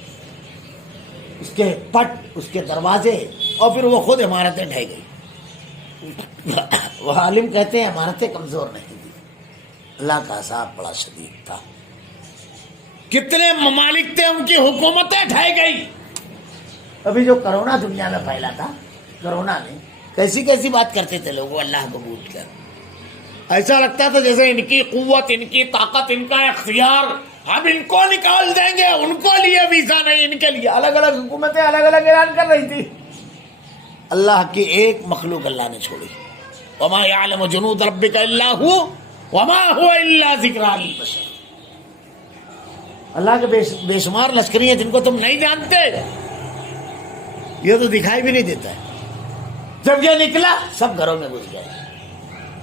اس کے پٹ, اس کے دروازے, اور پھر وہ خود عمارتیں ڈھہ گئی. وہ عالم کہتے ہیں عمارتیں کمزور نہیں تھی, اللہ کا عذاب بڑا شدید تھا. کتنے ممالک تھے ان کی حکومتیں ڈھہ گئی. ابھی جو کرونا دنیا میں پھیلا تھا, کرونا میں کیسی کیسی بات کرتے تھے لوگ اللہ کو بھول کر. ایسا لگتا تھا جیسے ان کی قوت, ان کی طاقت, ان کا اختیار, ہم ان کو نکال دیں گے, ان کو لیے ویزا نہیں, ان کے لیے. الگ الگ حکومتیں الگ الگ اعلان کر رہی تھی. اللہ کی ایک مخلوق اللہ نے چھوڑی. وما يعلم جنود ربك الا هو وما هو الا ذکریٰ للبشر. اللہ کے بے شمار لشکری ہیں جن کو تم نہیں جانتے, یہ تو دکھائی بھی نہیں دیتا ہے. جب یہ نکلا سب گھروں میں گھس گئے.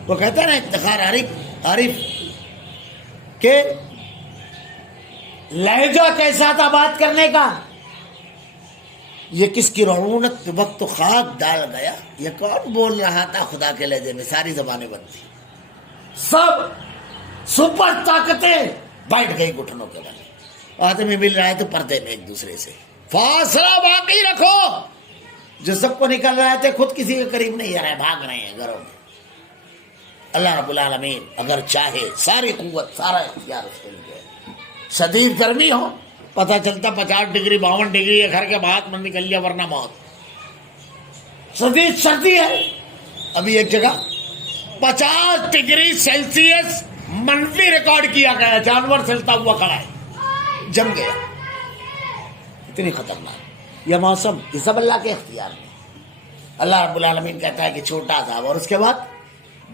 وہ کہتا ہے نا افتخار عارف کہ لہجہ کیسا تھا بات کرنے کا, یہ کس کی رعونت وقت خاک ڈال گیا, یہ کون بول رہا تھا خدا کے لہجے میں. ساری زبانیں بند تھی, سب سپر طاقتیں بیٹھ گئی گھٹنوں کے بل. آدمی مل رہا ہے تو پردے میں ایک دوسرے سے فاصلہ باقی رکھو. جو سب کو نکل رہے تھے خود کسی کے قریب نہیں آ رہے, بھاگ رہے ہیں گھروں میں. اللہ رب العالمین اگر چاہے ساری قوت, سارا اختیار اس کے لیے. شدید گرمی ہو, پتہ چلتا 50 ڈگری 52 ڈگری ہے, گھر کے باہر من نکل لیا ورنہ موت. شدید سردی ہے, ابھی ایک جگہ 50 ڈگری سیلسیس منفی ریکارڈ کیا گیا, جانور چلتا ہوا کھڑا ہے, جم گیا. اتنی خطرناک یہ موسم, یہ سب اللہ کے اختیار میں. اللہ رب العالمین کہتا ہے کہ چھوٹا عذاب, اور اس کے بعد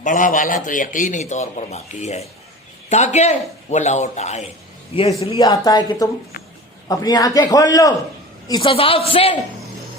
بڑا والا تو یقینی طور پر باقی ہے تاکہ وہ لوٹ آئے. یہ اس لیے آتا ہے کہ تم اپنی آنکھیں کھول لو اس عذاب سے